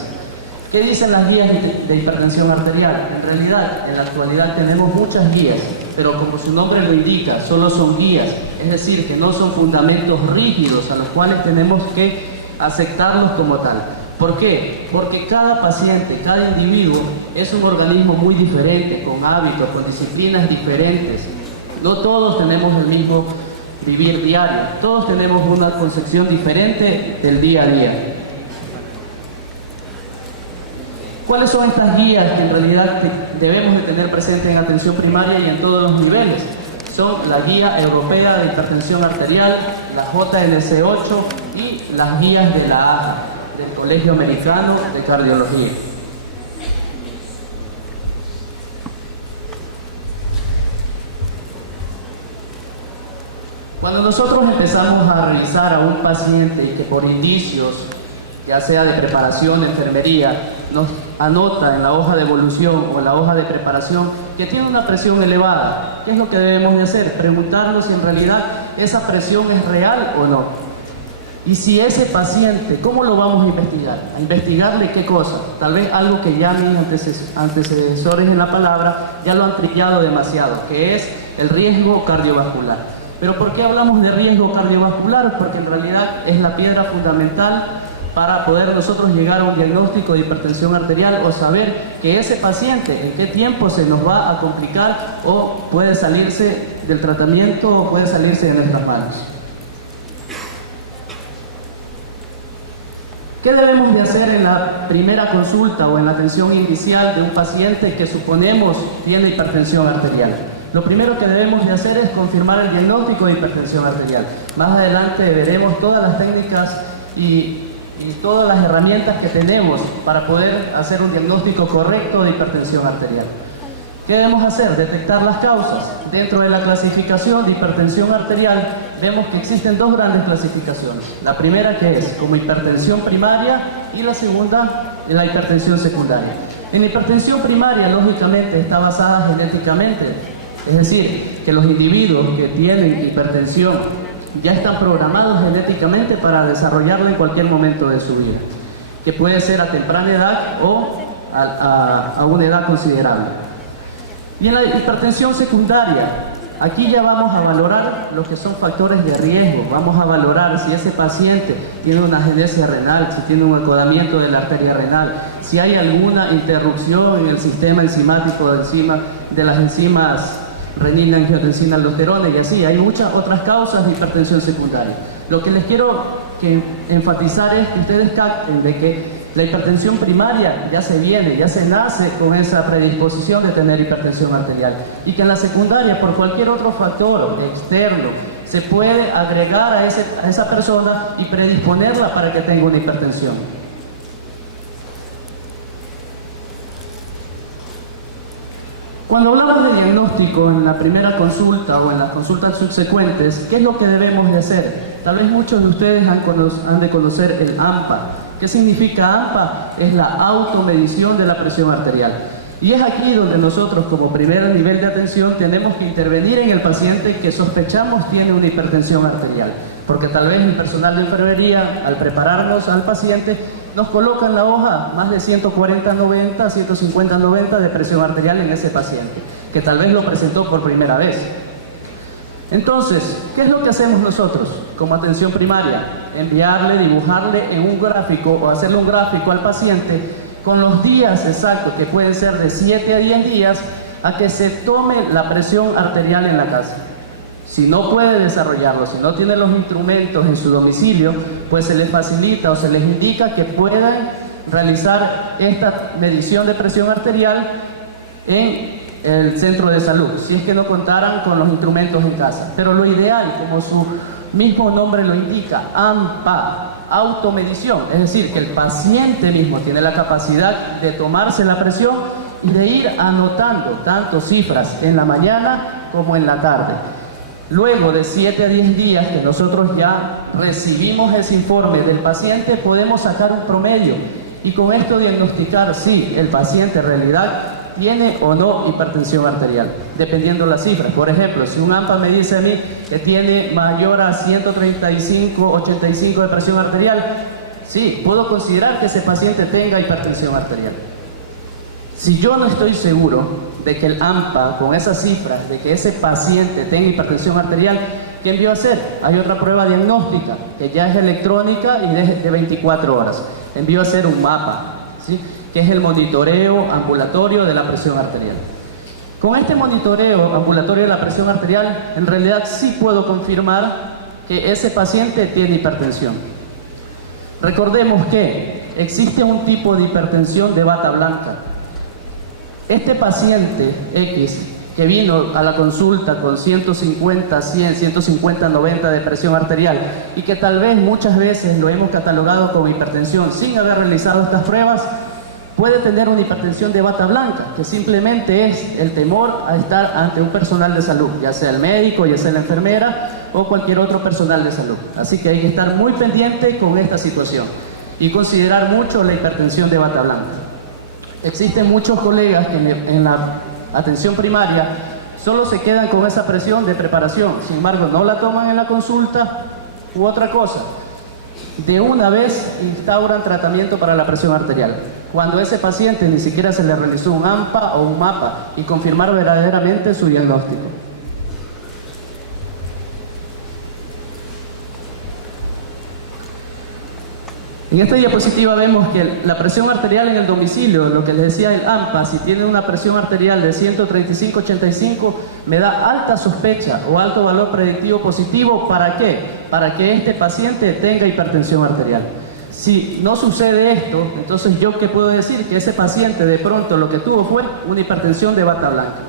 ¿Qué dicen las guías de hipertensión arterial? En realidad, en la actualidad tenemos muchas guías, pero como su nombre lo indica, solo son guías, es decir, que no son fundamentos rígidos a los cuales tenemos que aceptarlos como tal. ¿Por qué? Porque cada paciente, cada individuo es un organismo muy diferente, con hábitos, con disciplinas diferentes. No todos tenemos el mismo vivir diario, todos tenemos una concepción diferente del día a día. ¿Cuáles son estas guías que en realidad debemos de tener presentes en atención primaria y en todos los niveles? Son la Guía Europea de Hipertensión Arterial, la JNC8 y las guías de la AHA, del Colegio Americano de Cardiología. Cuando nosotros empezamos a revisar a un paciente y que por indicios, ya sea de preparación, de enfermería, nos anota en la hoja de evolución o en la hoja de preparación que tiene una presión elevada, ¿qué es lo que debemos de hacer? Preguntarnos si en realidad esa presión es real o no. Y si ese paciente, ¿cómo lo vamos a investigar? ¿A investigarle qué cosa? Tal vez algo que ya mis antecesores en la palabra ya lo han trillado demasiado, que es el riesgo cardiovascular. ¿Pero por qué hablamos de riesgo cardiovascular? Porque en realidad es la piedra fundamental para poder nosotros llegar a un diagnóstico de hipertensión arterial o saber que ese paciente en qué tiempo se nos va a complicar o puede salirse del tratamiento o puede salirse de nuestras manos. ¿Qué debemos de hacer en la primera consulta o en la atención inicial de un paciente que suponemos tiene hipertensión arterial? Lo primero que debemos de hacer es confirmar el diagnóstico de hipertensión arterial. Más adelante veremos todas las técnicas y todas las herramientas que tenemos para poder hacer un diagnóstico correcto de hipertensión arterial. ¿Qué debemos hacer? Detectar las causas. Dentro de la clasificación de hipertensión arterial vemos que existen dos grandes clasificaciones. La primera, que es como hipertensión primaria, y la segunda, la hipertensión secundaria. En la hipertensión primaria, lógicamente, está basada genéticamente. Es decir, que los individuos que tienen hipertensión ya están programados genéticamente para desarrollarlo en cualquier momento de su vida, que puede ser a temprana edad o a una edad considerable. Y en la hipertensión secundaria, aquí ya vamos a valorar lo que son factores de riesgo. Vamos a valorar si ese paciente tiene una agenesia renal, si tiene un acodamiento de la arteria renal, si hay alguna interrupción en el sistema enzimático de las enzimas renina, angiotensina, aldosterona y así. Hay muchas otras causas de hipertensión secundaria. Lo que les quiero enfatizar es que ustedes capten de que la hipertensión primaria ya se nace con esa predisposición de tener hipertensión arterial, y que en la secundaria, por cualquier otro factor externo, se puede agregar a esa persona y predisponerla para que tenga una hipertensión. Cuando hablamos de diagnóstico en la primera consulta o en las consultas subsecuentes, ¿qué es lo que debemos de hacer? Tal vez muchos de ustedes han de conocer el AMPA. ¿Qué significa AMPA? Es la automedición de la presión arterial. Y es aquí donde nosotros, como primer nivel de atención, tenemos que intervenir en el paciente que sospechamos tiene una hipertensión arterial. Porque tal vez el personal de enfermería, al prepararnos al paciente, nos coloca en la hoja más de 140/90, 150/90 de presión arterial en ese paciente, que tal vez lo presentó por primera vez. Entonces, ¿qué es lo que hacemos nosotros como atención primaria? Enviarle, dibujarle en un gráfico o hacerle un gráfico al paciente con los días exactos, que pueden ser de 7 a 10 días, a que se tome la presión arterial en la casa. Si no puede desarrollarlo, si no tiene los instrumentos en su domicilio, pues se les facilita o se les indica que puedan realizar esta medición de presión arterial en el centro de salud, si es que no contaran con los instrumentos en casa. Pero lo ideal, como su mismo nombre lo indica, AMPA, automedición, es decir, que el paciente mismo tiene la capacidad de tomarse la presión y de ir anotando tanto cifras en la mañana como en la tarde. Luego de 7 a 10 días que nosotros ya recibimos ese informe del paciente, podemos sacar un promedio y con esto diagnosticar si el paciente en realidad tiene o no hipertensión arterial, dependiendo las cifras. Por ejemplo, si un AMPA me dice a mí que tiene mayor a 135/85 de presión arterial, sí, puedo considerar que ese paciente tenga hipertensión arterial. Si yo no estoy seguro de que el AMPA, con esas cifras, de que ese paciente tenga hipertensión arterial, ¿qué envío a hacer? Hay otra prueba diagnóstica, que ya es electrónica y de 24 horas. Envío a hacer un mapa, ¿sí?, que es el monitoreo ambulatorio de la presión arterial. Con este monitoreo ambulatorio de la presión arterial, en realidad sí puedo confirmar que ese paciente tiene hipertensión. Recordemos que existe un tipo de hipertensión de bata blanca. Este paciente X que vino a la consulta con 150, 100, 150/90 de presión arterial y que tal vez muchas veces lo hemos catalogado como hipertensión sin haber realizado estas pruebas, puede tener una hipertensión de bata blanca, que simplemente es el temor a estar ante un personal de salud, ya sea el médico, ya sea la enfermera o cualquier otro personal de salud. Así que hay que estar muy pendiente con esta situación y considerar mucho la hipertensión de bata blanca. Existen muchos colegas que en la atención primaria solo se quedan con esa presión de preparación, sin embargo no la toman en la consulta u otra cosa. De una vez instauran tratamiento para la presión arterial, cuando ese paciente ni siquiera se le realizó un AMPA o un MAPA y confirmar verdaderamente su diagnóstico. En esta diapositiva vemos que la presión arterial en el domicilio, lo que les decía el AMPA, si tiene una presión arterial de 135/85, me da alta sospecha o alto valor predictivo positivo. ¿Para qué? Para que este paciente tenga hipertensión arterial. Si no sucede esto, entonces yo ¿qué puedo decir? Que ese paciente de pronto lo que tuvo fue una hipertensión de bata blanca.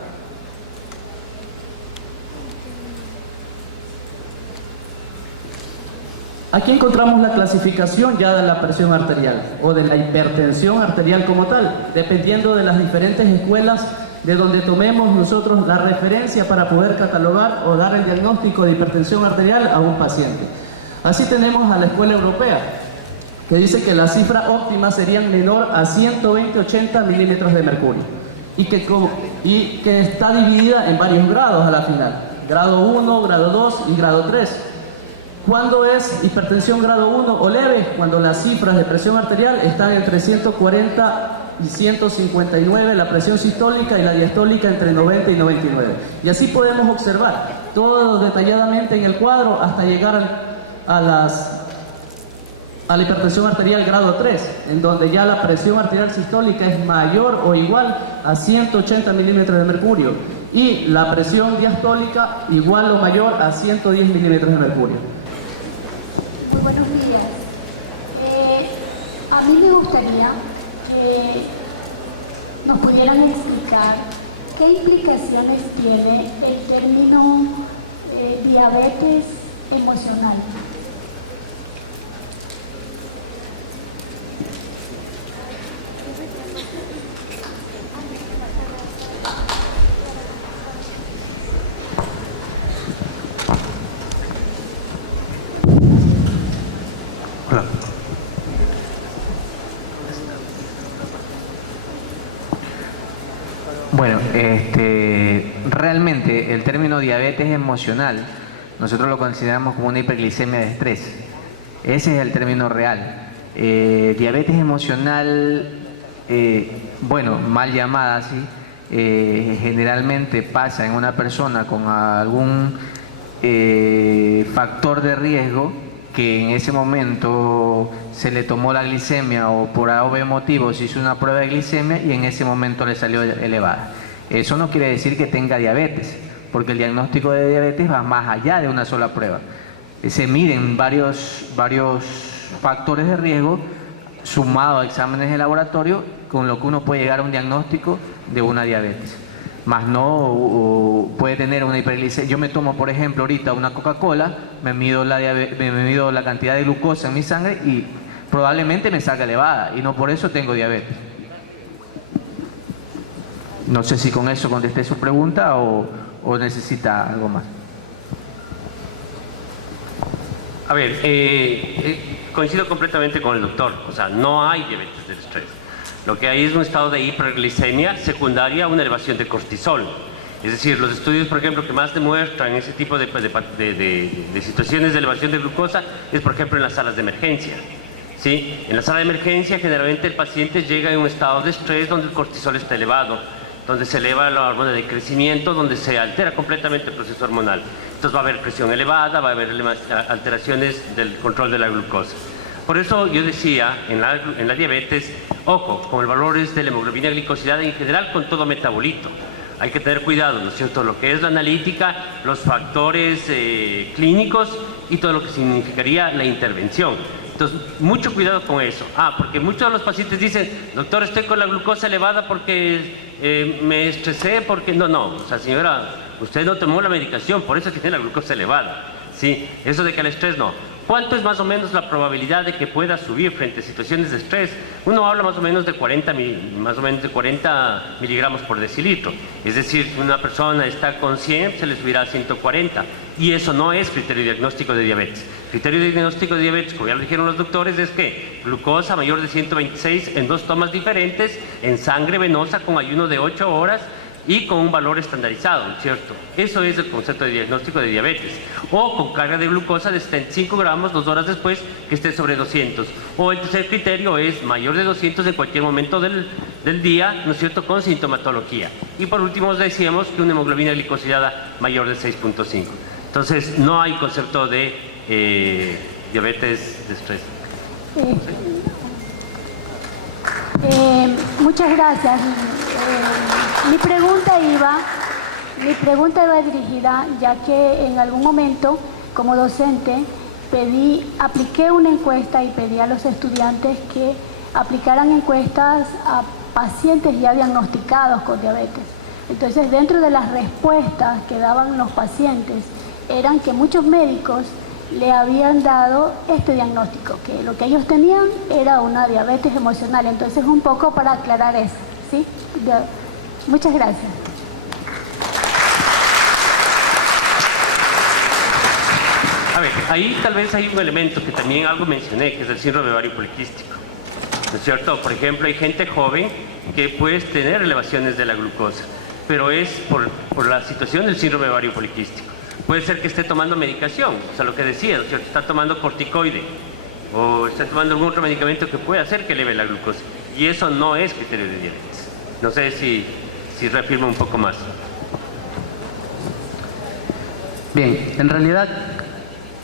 Aquí encontramos la clasificación ya de la presión arterial o de la hipertensión arterial como tal, dependiendo de las diferentes escuelas de donde tomemos nosotros la referencia para poder catalogar o dar el diagnóstico de hipertensión arterial a un paciente. Así tenemos a la escuela europea, que dice que la cifra óptima sería menor a 120-80 milímetros de mercurio y que está dividida en varios grados a la final, grado 1, grado 2 y grado 3. ¿Cuándo es hipertensión grado 1 o leve? Cuando las cifras de presión arterial están entre 140 y 159, la presión sistólica y la diastólica entre 90 y 99. Y así podemos observar todo detalladamente en el cuadro hasta llegar a la hipertensión arterial grado 3, en donde ya la presión arterial sistólica es mayor o igual a 180 milímetros de mercurio y la presión diastólica igual o mayor a 110 milímetros de mercurio. Muy buenos días. A mí me gustaría que nos pudieran explicar qué implicaciones tiene el término diabetes emocional. Bueno, realmente el término diabetes emocional nosotros lo consideramos como una hiperglicemia de estrés. Ese es el término real. Diabetes emocional, bueno, mal llamada así, generalmente pasa en una persona con algún factor de riesgo que en ese momento se le tomó la glicemia o por A o B motivo se hizo una prueba de glicemia y en ese momento le salió elevada. Eso no quiere decir que tenga diabetes, porque el diagnóstico de diabetes va más allá de una sola prueba. Se miden varios factores de riesgo sumado a exámenes de laboratorio, con lo que uno puede llegar a un diagnóstico de una diabetes. Más no puede tener una hiperglicemia. Yo me tomo, por ejemplo, ahorita una Coca-Cola, me mido la cantidad de glucosa en mi sangre y probablemente me salga elevada y no por eso tengo diabetes. No sé si con eso contesté su pregunta o necesita algo más. A ver, coincido completamente con el doctor. O sea, no hay diabetes del estrés. Lo que hay es un estado de hiperglicemia secundaria a una elevación de cortisol. Es decir, los estudios, por ejemplo, que más demuestran ese tipo de situaciones de elevación de glucosa es, por ejemplo, en las salas de emergencia. ¿Sí? En la sala de emergencia, generalmente el paciente llega en un estado de estrés donde el cortisol está elevado, donde se eleva la hormona de crecimiento, donde se altera completamente el proceso hormonal. Entonces va a haber presión elevada, va a haber alteraciones del control de la glucosa. Por eso yo decía, en la diabetes, ojo, con el valores de la hemoglobina glicosilada en general con todo metabolito. Hay que tener cuidado, ¿no es cierto?, lo que es la analítica, los factores clínicos y todo lo que significaría la intervención. Entonces, mucho cuidado con eso. Porque muchos de los pacientes dicen, doctor, estoy con la glucosa elevada porque me estresé, porque... No, o sea, señora, usted no tomó la medicación, por eso es que tiene la glucosa elevada. ¿Sí? Eso de que el estrés no. ¿Cuánto es más o menos la probabilidad de que pueda subir frente a situaciones de estrés? Uno habla más o menos de 40 miligramos por decilitro. Es decir, si una persona está con 100, se le subirá a 140. Y eso no es criterio diagnóstico de diabetes. Criterio diagnóstico de diabetes, como ya lo dijeron los doctores, es que glucosa mayor de 126 en 2 tomas diferentes, en sangre venosa con ayuno de 8 horas, y con un valor estandarizado, ¿cierto? Eso es el concepto de diagnóstico de diabetes. O con carga de glucosa de 75 gramos 2 horas después que esté sobre 200. O el tercer criterio es mayor de 200 en cualquier momento del día, ¿no es cierto?, con sintomatología. Y por último decíamos que una hemoglobina glicosilada mayor de 6.5. Entonces no hay concepto de diabetes de estrés. Muchas gracias. Mi pregunta iba dirigida, ya que en algún momento, como docente, apliqué una encuesta y pedí a los estudiantes que aplicaran encuestas a pacientes ya diagnosticados con diabetes. Entonces, dentro de las respuestas que daban los pacientes, eran que muchos médicos le habían dado este diagnóstico, que lo que ellos tenían era una diabetes emocional. Entonces, un poco para aclarar eso, ¿sí? Muchas gracias. A ver, ahí tal vez hay un elemento que también algo mencioné, que es el síndrome ovario poliquístico, ¿no es cierto? Por ejemplo, hay gente joven que puede tener elevaciones de la glucosa, pero es por la situación del síndrome ovario poliquístico. Puede ser que esté tomando medicación, o sea, lo que decía, ¿no es cierto? Está tomando corticoide o está tomando algún otro medicamento que puede hacer que eleve la glucosa, y eso no es criterio de diabetes. No sé si reafirma un poco más. Bien, en realidad,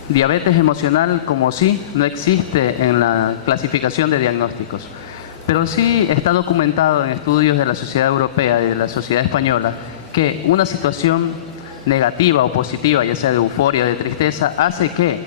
diabetes emocional como sí no existe en la clasificación de diagnósticos, pero sí está documentado en estudios de la Sociedad Europea y de la Sociedad Española que una situación negativa o positiva, ya sea de euforia, de tristeza, hace que,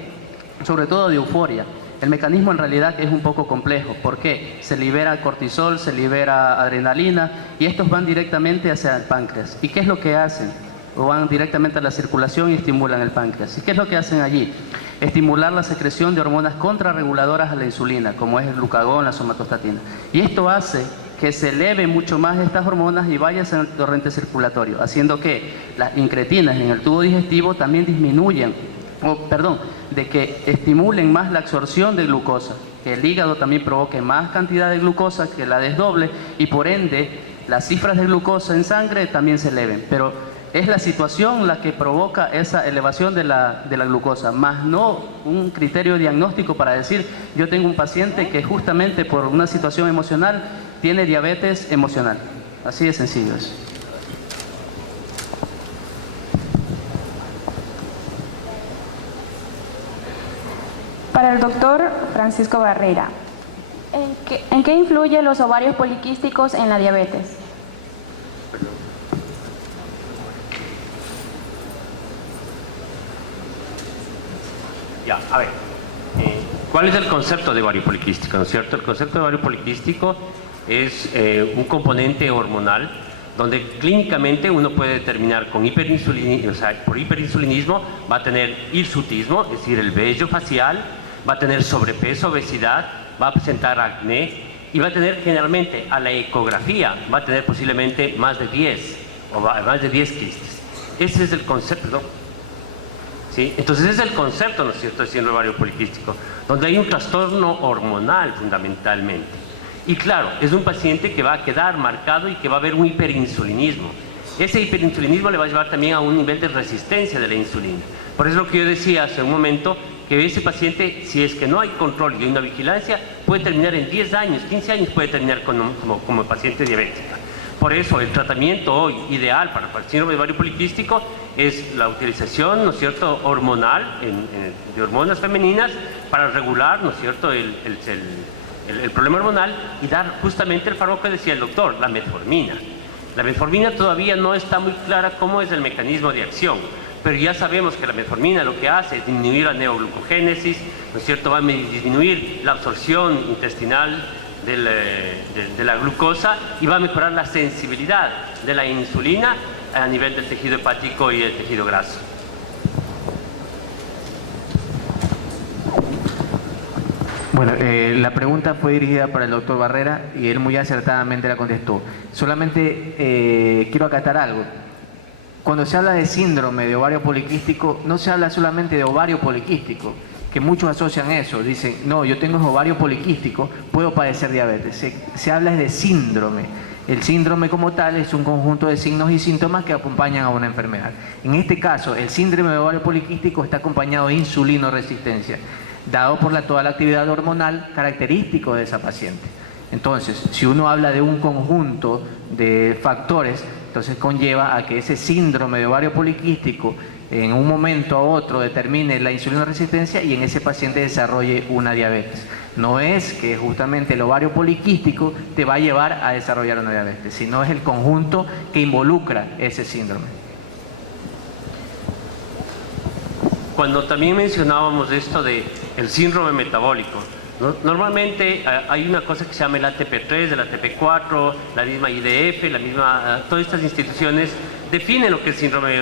sobre todo de euforia, el mecanismo en realidad es un poco complejo. ¿Por qué? Se libera cortisol, se libera adrenalina y estos van directamente hacia el páncreas. ¿Y qué es lo que hacen? O van directamente a la circulación y estimulan el páncreas. ¿Y qué es lo que hacen allí? Estimular la secreción de hormonas contrarreguladoras a la insulina, como es el glucagón, la somatostatina. Y esto hace que se eleve mucho más estas hormonas y vaya hacia el torrente circulatorio, haciendo que las incretinas en el tubo digestivo también disminuyan, de que estimulen más la absorción de glucosa, que el hígado también provoque más cantidad de glucosa, que la desdoble y por ende las cifras de glucosa en sangre también se eleven. Pero es la situación la que provoca esa elevación de la glucosa, más no un criterio diagnóstico para decir yo tengo un paciente que justamente por una situación emocional tiene diabetes emocional. Así de sencillo es. Para el doctor Francisco Barrera, ¿en qué influyen los ovarios poliquísticos en la diabetes? Ya, a ver, ¿cuál es el concepto de ovario poliquístico? ¿No es cierto? El concepto de ovario poliquístico es un componente hormonal donde clínicamente uno puede determinar con hiperinsulinismo, o sea, por hiperinsulinismo va a tener hirsutismo, es decir, el vello facial, va a tener sobrepeso, obesidad, va a presentar acné y va a tener generalmente a la ecografía, va a tener posiblemente más de 10 o más de 10 quistes. Ese es el concepto, ¿no? ¿Sí? Entonces ese es el concepto, ¿no es cierto?, del síndrome ovario poliquístico, donde hay un trastorno hormonal fundamentalmente. Y claro, es un paciente que va a quedar marcado y que va a haber un hiperinsulinismo. Ese hiperinsulinismo le va a llevar también a un nivel de resistencia de la insulina. Por eso lo que yo decía hace un momento, que ese paciente, si es que no hay control y hay una vigilancia, puede terminar en 10 años, 15 años, puede terminar como paciente diabética. Por eso el tratamiento hoy ideal para el síndrome ovario poliquístico es la utilización, ¿no es cierto?, hormonal, de hormonas femeninas para regular, ¿no es cierto?, el problema hormonal y dar justamente el fármaco que decía el doctor, la metformina. La metformina todavía no está muy clara cómo es el mecanismo de acción, pero ya sabemos que la metformina lo que hace es disminuir la neoglucogénesis, ¿no es cierto?, va a disminuir la absorción intestinal de la glucosa y va a mejorar la sensibilidad de la insulina a nivel del tejido hepático y del tejido graso. Bueno, la pregunta fue dirigida para el doctor Barrera y él muy acertadamente la contestó. Solamente quiero acatar algo. Cuando se habla de síndrome de ovario poliquístico, no se habla solamente de ovario poliquístico, que muchos asocian eso. Dicen, no, yo tengo ovario poliquístico, puedo padecer diabetes. Se habla de síndrome. El síndrome como tal es un conjunto de signos y síntomas que acompañan a una enfermedad. En este caso, el síndrome de ovario poliquístico está acompañado de insulinoresistencia, dado por toda la actividad hormonal característico de esa paciente. Entonces, si uno habla de un conjunto de factores, Entonces conlleva a que ese síndrome de ovario poliquístico en un momento a otro determine la insulina resistencia y en ese paciente desarrolle una diabetes. No es que justamente el ovario poliquístico te va a llevar a desarrollar una diabetes, sino es el conjunto que involucra ese síndrome. Cuando también mencionábamos esto del síndrome metabólico, normalmente hay una cosa que se llama el ATP3, el ATP4, la misma IDF, todas estas instituciones definen lo que es síndrome,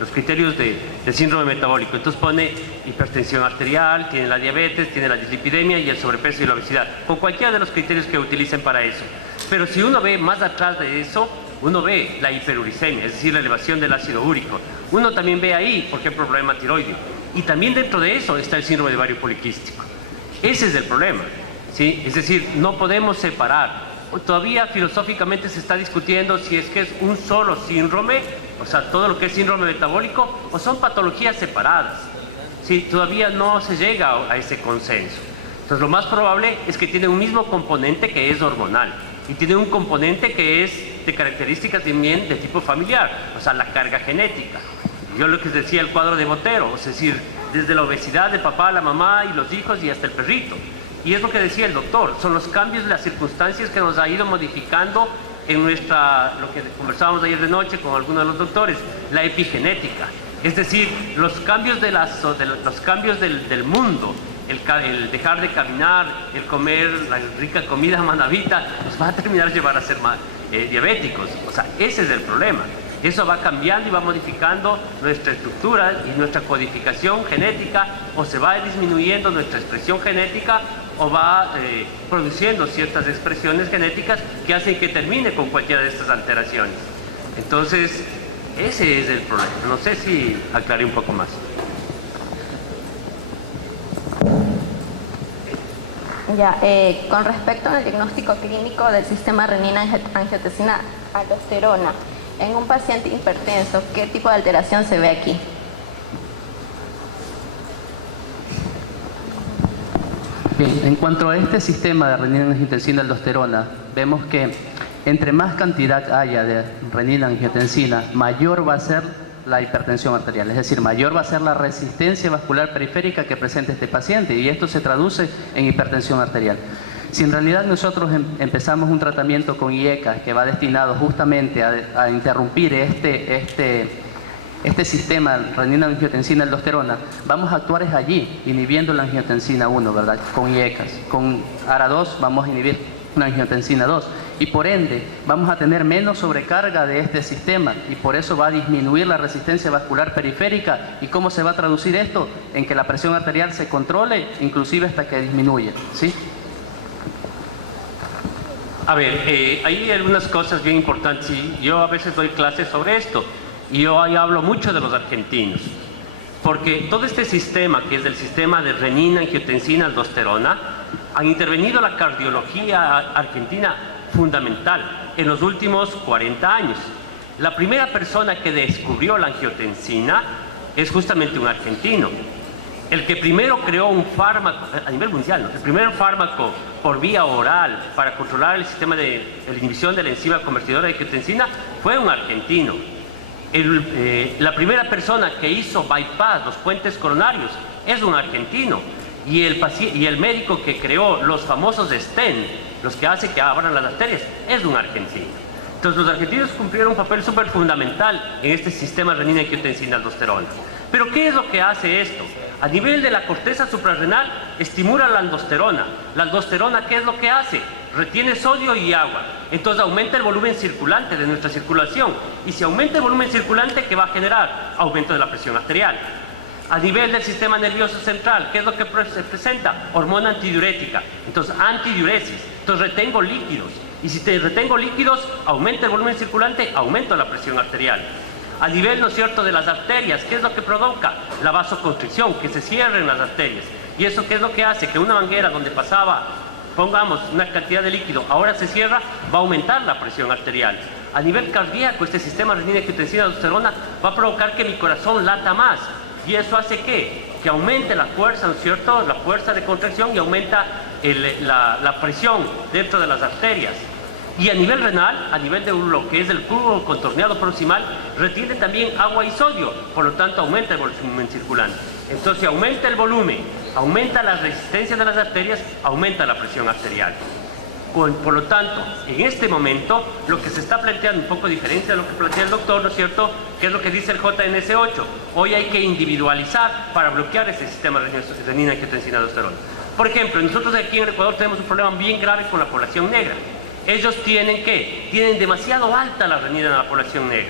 los criterios de síndrome metabólico. Entonces pone hipertensión arterial, tiene la diabetes, tiene la dislipidemia y el sobrepeso y la obesidad, con cualquiera de los criterios que utilicen para eso. Pero si uno ve más atrás de eso, uno ve la hiperuricemia, es decir, la elevación del ácido úrico. Uno también ve ahí, por ejemplo, el problema tiroideo. Y también dentro de eso está el síndrome de ovario poliquístico. Ese es el problema, ¿sí? Es decir, no podemos separar. Todavía filosóficamente se está discutiendo si es que es un solo síndrome, o sea, todo lo que es síndrome metabólico, o son patologías separadas. ¿Sí? Todavía no se llega a ese consenso. Entonces, lo más probable es que tiene un mismo componente que es hormonal y tiene un componente que es de características también de tipo familiar, o sea, la carga genética. Yo lo que decía el cuadro de Botero, es decir, desde la obesidad de papá, la mamá y los hijos y hasta el perrito. Y es lo que decía el doctor, son los cambios de las circunstancias que nos ha ido modificando en lo que conversábamos ayer de noche con algunos de los doctores, la epigenética. Es decir, los cambios, los cambios del mundo, el dejar de caminar, el comer la rica comida manavita, nos va a terminar llevar a ser diabéticos. O sea, ese es el problema. Eso va cambiando y va modificando nuestra estructura y nuestra codificación genética, o se va disminuyendo nuestra expresión genética, o va produciendo ciertas expresiones genéticas que hacen que termine con cualquiera de estas alteraciones. Entonces, ese es el problema. No sé si aclaré un poco más. Ya, con respecto al diagnóstico clínico del sistema renina-angiotensina-aldosterona, en un paciente hipertenso, ¿qué tipo de alteración se ve aquí? Bien, en cuanto a este sistema de renina-angiotensina-aldosterona, vemos que entre más cantidad haya de renina-angiotensina, mayor va a ser la hipertensión arterial, es decir, mayor va a ser la resistencia vascular periférica que presenta este paciente, y esto se traduce en hipertensión arterial. Si en realidad nosotros empezamos un tratamiento con IECA que va destinado justamente a interrumpir este sistema renina-angiotensina-aldosterona, vamos a actuar es allí, inhibiendo la angiotensina 1, ¿verdad? Con IECAS. Con ARA2 vamos a inhibir la angiotensina 2. Y por ende, vamos a tener menos sobrecarga de este sistema y por eso va a disminuir la resistencia vascular periférica. ¿Y cómo se va a traducir esto? En que la presión arterial se controle, inclusive hasta que disminuya, ¿sí? A ver, hay algunas cosas bien importantes. Yo a veces doy clases sobre esto y yo ahí hablo mucho de los argentinos, porque todo este sistema, que es el sistema de renina-angiotensina-aldosterona, han intervenido la cardiología argentina fundamental en los últimos 40 años. La primera persona que descubrió la angiotensina es justamente un argentino. El que primero creó un fármaco, a nivel mundial, ¿no? El primer fármaco por vía oral para controlar el sistema de la inhibición de la enzima convertidora de angiotensina fue un argentino. La primera persona que hizo bypass, los puentes coronarios, es un argentino. Y el médico que creó los famosos stent, los que hace que abran las arterias, es un argentino. Entonces los argentinos cumplieron un papel súper fundamental en este sistema renina-angiotensina-aldosterona. Pero ¿qué es lo que hace esto? A nivel de la corteza suprarrenal estimula la aldosterona. La aldosterona, ¿qué es lo que hace? Retiene sodio y agua. Entonces aumenta el volumen circulante de nuestra circulación. Y si aumenta el volumen circulante, ¿qué va a generar? Aumento de la presión arterial. A nivel del sistema nervioso central, ¿qué es lo que se presenta? Hormona antidiurética. Entonces, antidiuresis. Entonces, retengo líquidos. Y si te retengo líquidos, aumenta el volumen circulante, aumenta la presión arterial. A nivel, ¿no es cierto?, de las arterias, ¿qué es lo que provoca? La vasoconstricción, que se cierren las arterias. ¿Y eso qué es lo que hace? Que una manguera donde pasaba, pongamos, una cantidad de líquido, ahora se cierra, va a aumentar la presión arterial. A nivel cardíaco, este sistema renina-angiotensina-aldosterona va a provocar que mi corazón lata más. ¿Y eso hace qué? Que aumente la fuerza, ¿no es cierto?, la fuerza de contracción, y aumenta la presión dentro de las arterias. Y a nivel renal, a nivel de lo que es el cubo contorneado proximal, retiene también agua y sodio, por lo tanto aumenta el volumen circulante. Entonces, si aumenta el volumen, aumenta la resistencia de las arterias, aumenta la presión arterial. Por lo tanto, en este momento, lo que se está planteando, un poco diferente a lo que plantea el doctor, ¿no es cierto?, que es lo que dice el JNS8. Hoy hay que individualizar para bloquear ese sistema renina-angiotensina-aldosterona. Por ejemplo, nosotros aquí en Ecuador tenemos un problema bien grave con la población negra. Ellos tienen demasiado alta la renina en la población negra.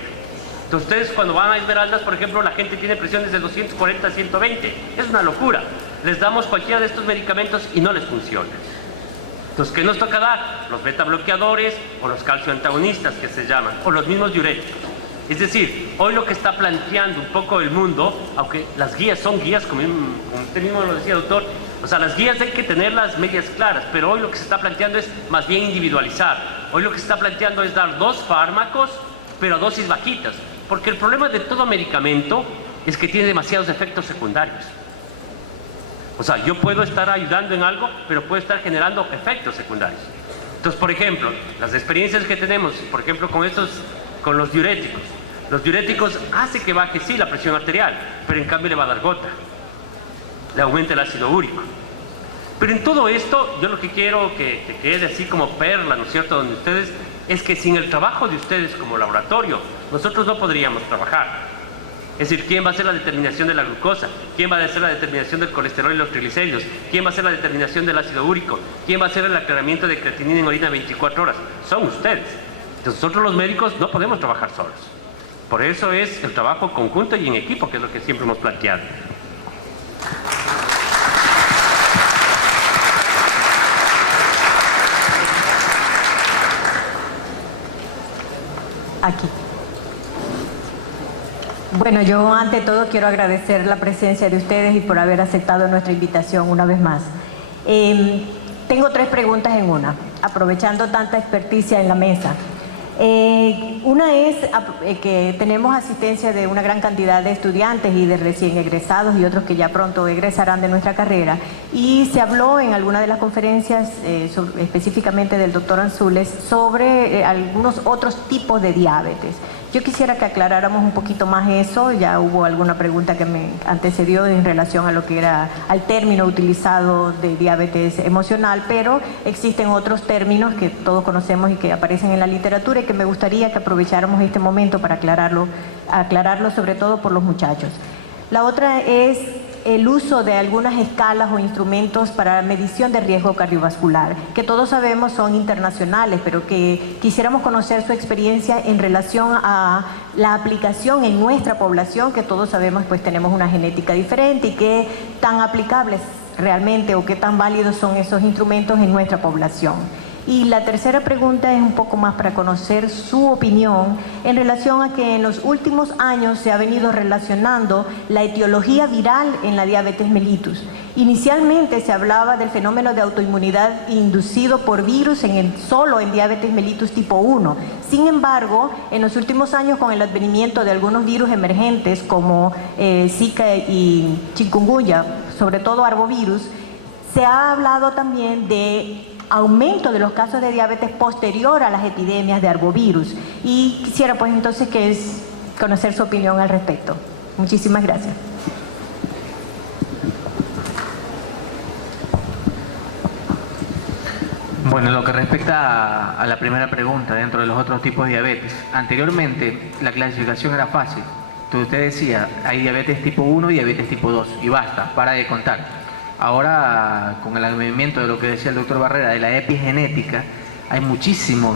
Entonces ustedes cuando van a Esmeraldas, por ejemplo, la gente tiene presiones de 240 a 120. Es una locura. Les damos cualquiera de estos medicamentos y no les funciona. Entonces, ¿qué nos toca dar? Los beta bloqueadores o los calcio antagonistas que se llaman, o los mismos diuréticos. Es decir, hoy lo que está planteando un poco el mundo, aunque las guías son guías, como usted mismo lo decía, doctor, o sea, las guías hay que tenerlas medias claras, pero hoy lo que se está planteando es más bien individualizar. Hoy lo que se está planteando es dar 2 fármacos, pero a dosis bajitas, porque el problema de todo medicamento es que tiene demasiados efectos secundarios. O sea, yo puedo estar ayudando en algo, pero puedo estar generando efectos secundarios. Entonces, por ejemplo, las experiencias que tenemos, por ejemplo, con los diuréticos. Los diuréticos hacen que baje, sí, la presión arterial, pero en cambio le va a dar gota. Le aumenta el ácido úrico. Pero en todo esto, yo lo que quiero que quede así como perla, ¿no es cierto?, donde ustedes, es que sin el trabajo de ustedes como laboratorio, nosotros no podríamos trabajar. Es decir, ¿quién va a hacer la determinación de la glucosa? ¿Quién va a hacer la determinación del colesterol y los triglicéridos? ¿Quién va a hacer la determinación del ácido úrico? ¿Quién va a hacer el aclaramiento de creatinina en orina 24 horas? Son ustedes. Entonces, nosotros los médicos no podemos trabajar solos. Por eso es el trabajo conjunto y en equipo, que es lo que siempre hemos planteado. Aquí. Bueno, yo ante todo quiero agradecer la presencia de ustedes y por haber aceptado nuestra invitación una vez más. Tengo 3 preguntas en una, aprovechando tanta experticia en la mesa. Una es que tenemos asistencia de una gran cantidad de estudiantes y de recién egresados y otros que ya pronto egresarán de nuestra carrera, y se habló en alguna de las conferencias, específicamente del doctor Anzules, sobre algunos otros tipos de diabetes. Yo quisiera que aclaráramos un poquito más eso. Ya hubo alguna pregunta que me antecedió en relación a lo que era al término utilizado de diabetes emocional, pero existen otros términos que todos conocemos y que aparecen en la literatura y que me gustaría que aprovecháramos este momento para aclararlo sobre todo por los muchachos. La otra es el uso de algunas escalas o instrumentos para medición de riesgo cardiovascular, que todos sabemos son internacionales, pero que quisiéramos conocer su experiencia en relación a la aplicación en nuestra población, que todos sabemos pues tenemos una genética diferente, y qué tan aplicables realmente o qué tan válidos son esos instrumentos en nuestra población. Y la tercera pregunta es un poco más para conocer su opinión en relación a que en los últimos años se ha venido relacionando la etiología viral en la diabetes mellitus. Inicialmente se hablaba del fenómeno de autoinmunidad inducido por virus solo en diabetes mellitus tipo 1. Sin embargo, en los últimos años, con el advenimiento de algunos virus emergentes como Zika y chikungunya, sobre todo arbovirus, se ha hablado también de aumento de los casos de diabetes posterior a las epidemias de arbovirus, y quisiera pues entonces conocer su opinión al respecto. Muchísimas gracias. Bueno, en lo que respecta a la primera pregunta, dentro de los otros tipos de diabetes, anteriormente la clasificación era fácil. Entonces usted decía, hay diabetes tipo 1 y diabetes tipo 2, y basta, para de contar. Ahora, con el advenimiento de lo que decía el doctor Barrera, de la epigenética, hay muchísimos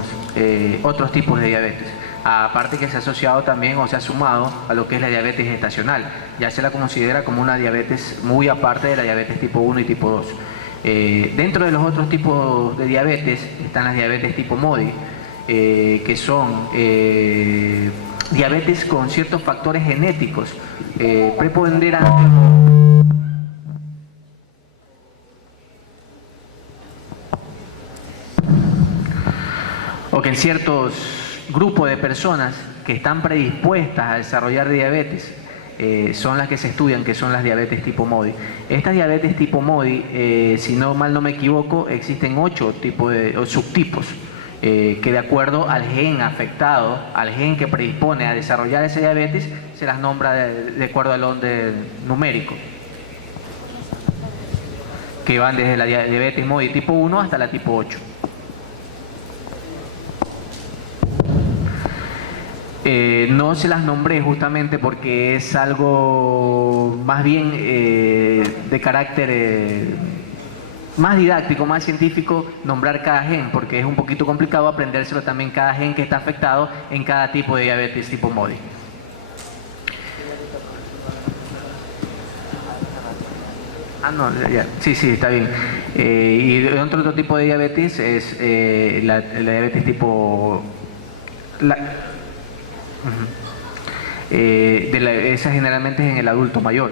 otros tipos de diabetes. Aparte que se ha asociado también o se ha sumado a lo que es la diabetes gestacional. Ya se la considera como una diabetes muy aparte de la diabetes tipo 1 y tipo 2. Dentro de los otros tipos de diabetes están las diabetes tipo MODY, que son diabetes con ciertos factores genéticos preponderantes o que en ciertos grupos de personas que están predispuestas a desarrollar diabetes son las que se estudian, que son las diabetes tipo MODY. Estas diabetes tipo MODY, si no mal no me equivoco, existen 8 tipos o subtipos. que de acuerdo al gen afectado, al gen que predispone a desarrollar esa diabetes, se las nombra de acuerdo al orden numérico, que van desde la diabetes MODY tipo 1 hasta la tipo 8. No se las nombré justamente porque es algo más bien de carácter más didáctico, más científico, nombrar cada gen, porque es un poquito complicado aprendérselo también cada gen que está afectado en cada tipo de diabetes tipo MODY. No, ya. Sí, está bien. Y otro tipo de diabetes es la diabetes tipo... esa generalmente es en el adulto mayor.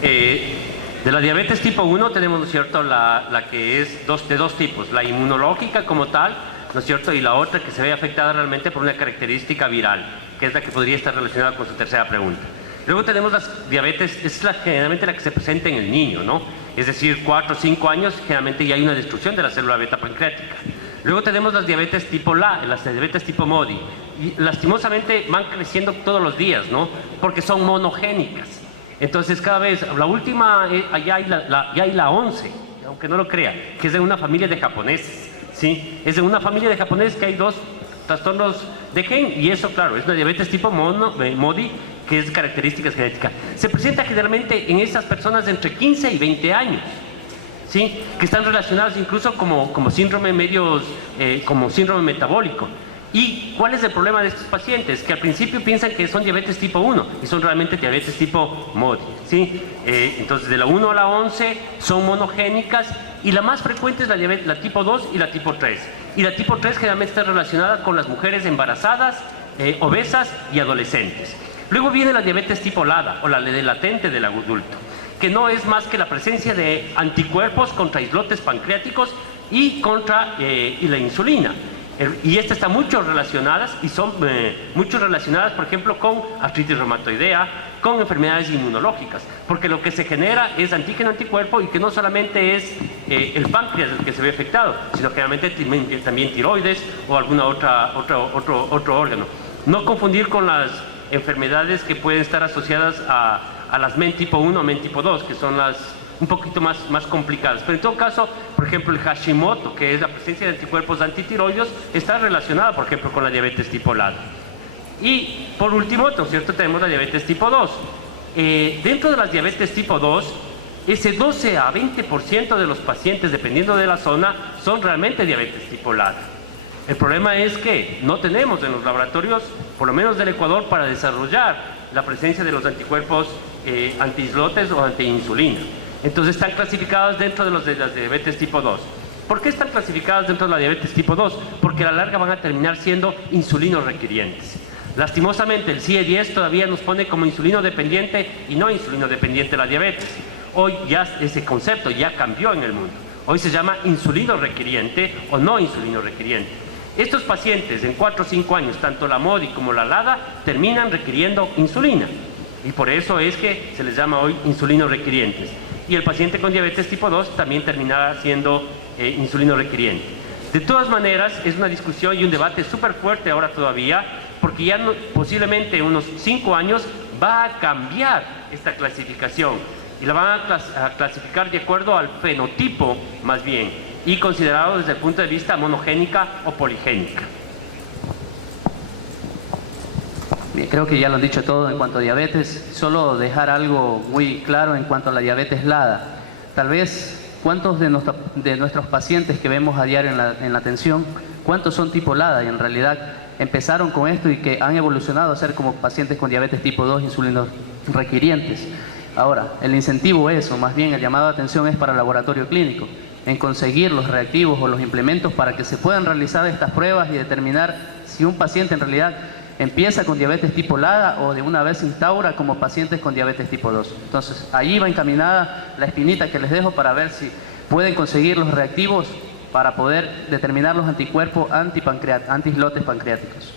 De la diabetes tipo 1 tenemos, ¿no es cierto?, la que es de dos tipos, la inmunológica como tal, ¿no es cierto?, y la otra que se ve afectada realmente por una característica viral, que es la que podría estar relacionada con su tercera pregunta. Luego tenemos las diabetes, es generalmente la que se presenta en el niño, ¿no? Es decir, 4 o 5 años, generalmente ya hay una destrucción de la célula beta pancreática. Luego tenemos las diabetes tipo las diabetes tipo MODY, y lastimosamente van creciendo todos los días, ¿no? Porque son monogénicas. Entonces cada vez, la última, ya hay la 11, aunque no lo crea, que es de una familia de japoneses, ¿sí? Es de una familia de japoneses que hay 2 trastornos de gen, y eso, claro, es una diabetes tipo MODY, que es características genéticas. Se presenta generalmente en esas personas de entre 15 y 20 años, ¿sí? Que están relacionadas incluso como síndrome como síndrome metabólico. ¿Y cuál es el problema de estos pacientes? Que al principio piensan que son diabetes tipo 1 y son realmente diabetes tipo MODY, ¿sí? Entonces de la 1 a la 11 son monogénicas, y la más frecuente es la tipo 2 y la tipo 3. Y la tipo 3 generalmente está relacionada con las mujeres embarazadas, obesas y adolescentes. Luego viene la diabetes tipo LADA, o la latente del adulto, que no es más que la presencia de anticuerpos contra islotes pancreáticos y contra la insulina. Y estas están mucho relacionadas, y son mucho relacionadas, por ejemplo, con artritis reumatoidea, con enfermedades inmunológicas, porque lo que se genera es antígeno anticuerpo, y que no solamente es el páncreas el que se ve afectado, sino generalmente también tiroides o alguna otro órgano. No confundir con las enfermedades que pueden estar asociadas a las MEN tipo 1 o MEN tipo 2, que son las un poquito más complicadas. Pero en todo caso, por ejemplo, el Hashimoto, que es la presencia de anticuerpos antitiroideos, está relacionada, por ejemplo, con la diabetes tipo LADA. Y por último, ¿no es cierto?, tenemos la diabetes tipo 2. Dentro de las diabetes tipo 2, ese 12 a 20% de los pacientes, dependiendo de la zona, son realmente diabetes tipo LADA. El problema es que no tenemos en los laboratorios, por lo menos del Ecuador, para desarrollar la presencia de los anticuerpos antiislotes o antiinsulina. Entonces están clasificadas dentro de las diabetes tipo 2. ¿Por qué están clasificadas dentro de la diabetes tipo 2? Porque a la larga van a terminar siendo insulino requirientes. Lastimosamente el CIE-10 todavía nos pone como insulino dependiente y no insulino dependiente la diabetes. Hoy ya ese concepto ya cambió en el mundo. Hoy se llama insulino requiriente o no insulino requiriente. Estos pacientes en 4 o 5 años, tanto la MODY como la LADA, terminan requiriendo insulina. Y por eso es que se les llama hoy insulino requirientes. Y el paciente con diabetes tipo 2 también terminará siendo insulino requiriente. De todas maneras, es una discusión y un debate súper fuerte ahora todavía, porque ya posiblemente en unos 5 años va a cambiar esta clasificación, y la van a clasificar de acuerdo al fenotipo más bien, y considerado desde el punto de vista monogénica o poligénica. Bien, creo que ya lo han dicho todo en cuanto a diabetes. Solo dejar algo muy claro en cuanto a la diabetes LADA. Tal vez, ¿cuántos de nuestros pacientes que vemos a diario en la atención, cuántos son tipo LADA y en realidad empezaron con esto y que han evolucionado a ser como pacientes con diabetes tipo 2, insulinos requirientes? Ahora, el incentivo es, o más bien el llamado de atención es para el laboratorio clínico, en conseguir los reactivos o los implementos para que se puedan realizar estas pruebas y determinar si un paciente en realidad empieza con diabetes tipo LADA o de una vez se instaura como pacientes con diabetes tipo 2. Entonces, ahí va encaminada la espinita que les dejo para ver si pueden conseguir los reactivos para poder determinar los anticuerpos anti-islotes pancreáticos.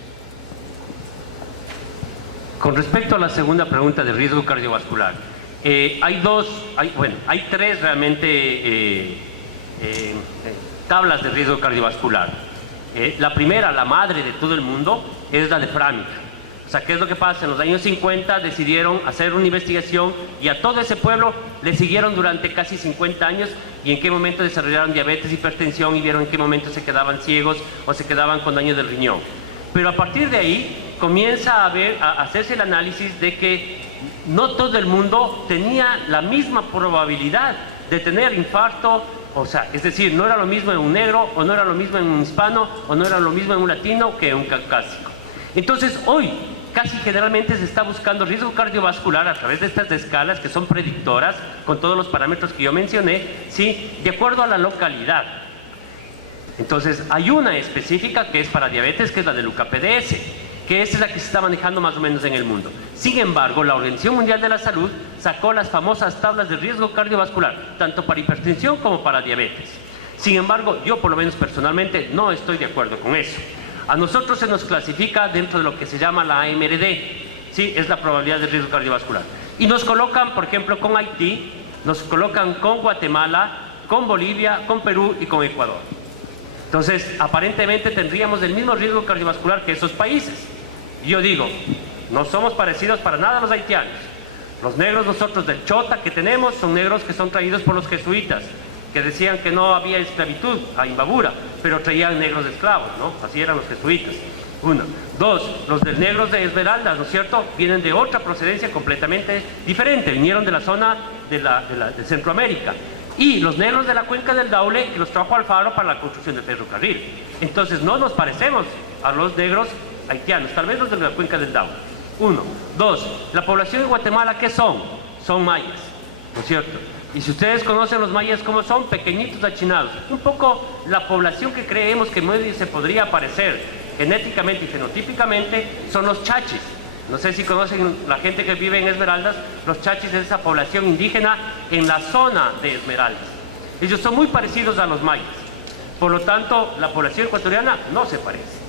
Con respecto a la segunda pregunta de riesgo cardiovascular, hay 3 realmente tablas de riesgo cardiovascular. La primera, la madre de todo el mundo, es la de Framingham. O sea, ¿qué es lo que pasa? En los años 50 decidieron hacer una investigación y a todo ese pueblo le siguieron durante casi 50 años y en qué momento desarrollaron diabetes, hipertensión y vieron en qué momento se quedaban ciegos o se quedaban con daño del riñón. Pero a partir de ahí comienza a hacerse el análisis de que no todo el mundo tenía la misma probabilidad de tener infarto, o sea, es decir, no era lo mismo en un negro, o no era lo mismo en un hispano, o no era lo mismo en un latino que en un caucásico. Entonces, hoy, casi generalmente se está buscando riesgo cardiovascular a través de estas escalas que son predictoras, con todos los parámetros que yo mencioné, ¿sí?, de acuerdo a la localidad. Entonces, hay una específica que es para diabetes, que es la del UKPDS, que esa es la que se está manejando más o menos en el mundo. Sin embargo, la Organización Mundial de la Salud sacó las famosas tablas de riesgo cardiovascular, tanto para hipertensión como para diabetes. Sin embargo, yo por lo menos personalmente no estoy de acuerdo con eso. A nosotros se nos clasifica dentro de lo que se llama la AMRD, ¿sí?, es la probabilidad de riesgo cardiovascular. Y nos colocan, por ejemplo, con Haití, nos colocan con Guatemala, con Bolivia, con Perú y con Ecuador. Entonces, aparentemente tendríamos el mismo riesgo cardiovascular que esos países. Y yo digo, no somos parecidos para nada a los haitianos. Los negros nosotros del Chota que tenemos son negros que son traídos por los jesuitas, que decían que no había esclavitud a Imbabura, pero traían negros esclavos, ¿no? Así eran los jesuitas. Uno. Dos, los negros de Esmeraldas, ¿no es cierto?, vienen de otra procedencia completamente diferente, vinieron de la zona de Centroamérica. Y los negros de la cuenca del Daule, que los trajo Alfaro para la construcción del ferrocarril. Entonces no nos parecemos a los negros haitianos, tal vez los de la cuenca del Daule. Uno. Dos, la población de Guatemala, ¿qué son? Son mayas, ¿no es cierto? Y si ustedes conocen los mayas, ¿cómo son? Pequeñitos, achinados. Un poco la población que creemos que se podría parecer genéticamente y fenotípicamente son los chachis. No sé si conocen la gente que vive en Esmeraldas, los chachis es esa población indígena en la zona de Esmeraldas. Ellos son muy parecidos a los mayas. Por lo tanto, la población ecuatoriana no se parece.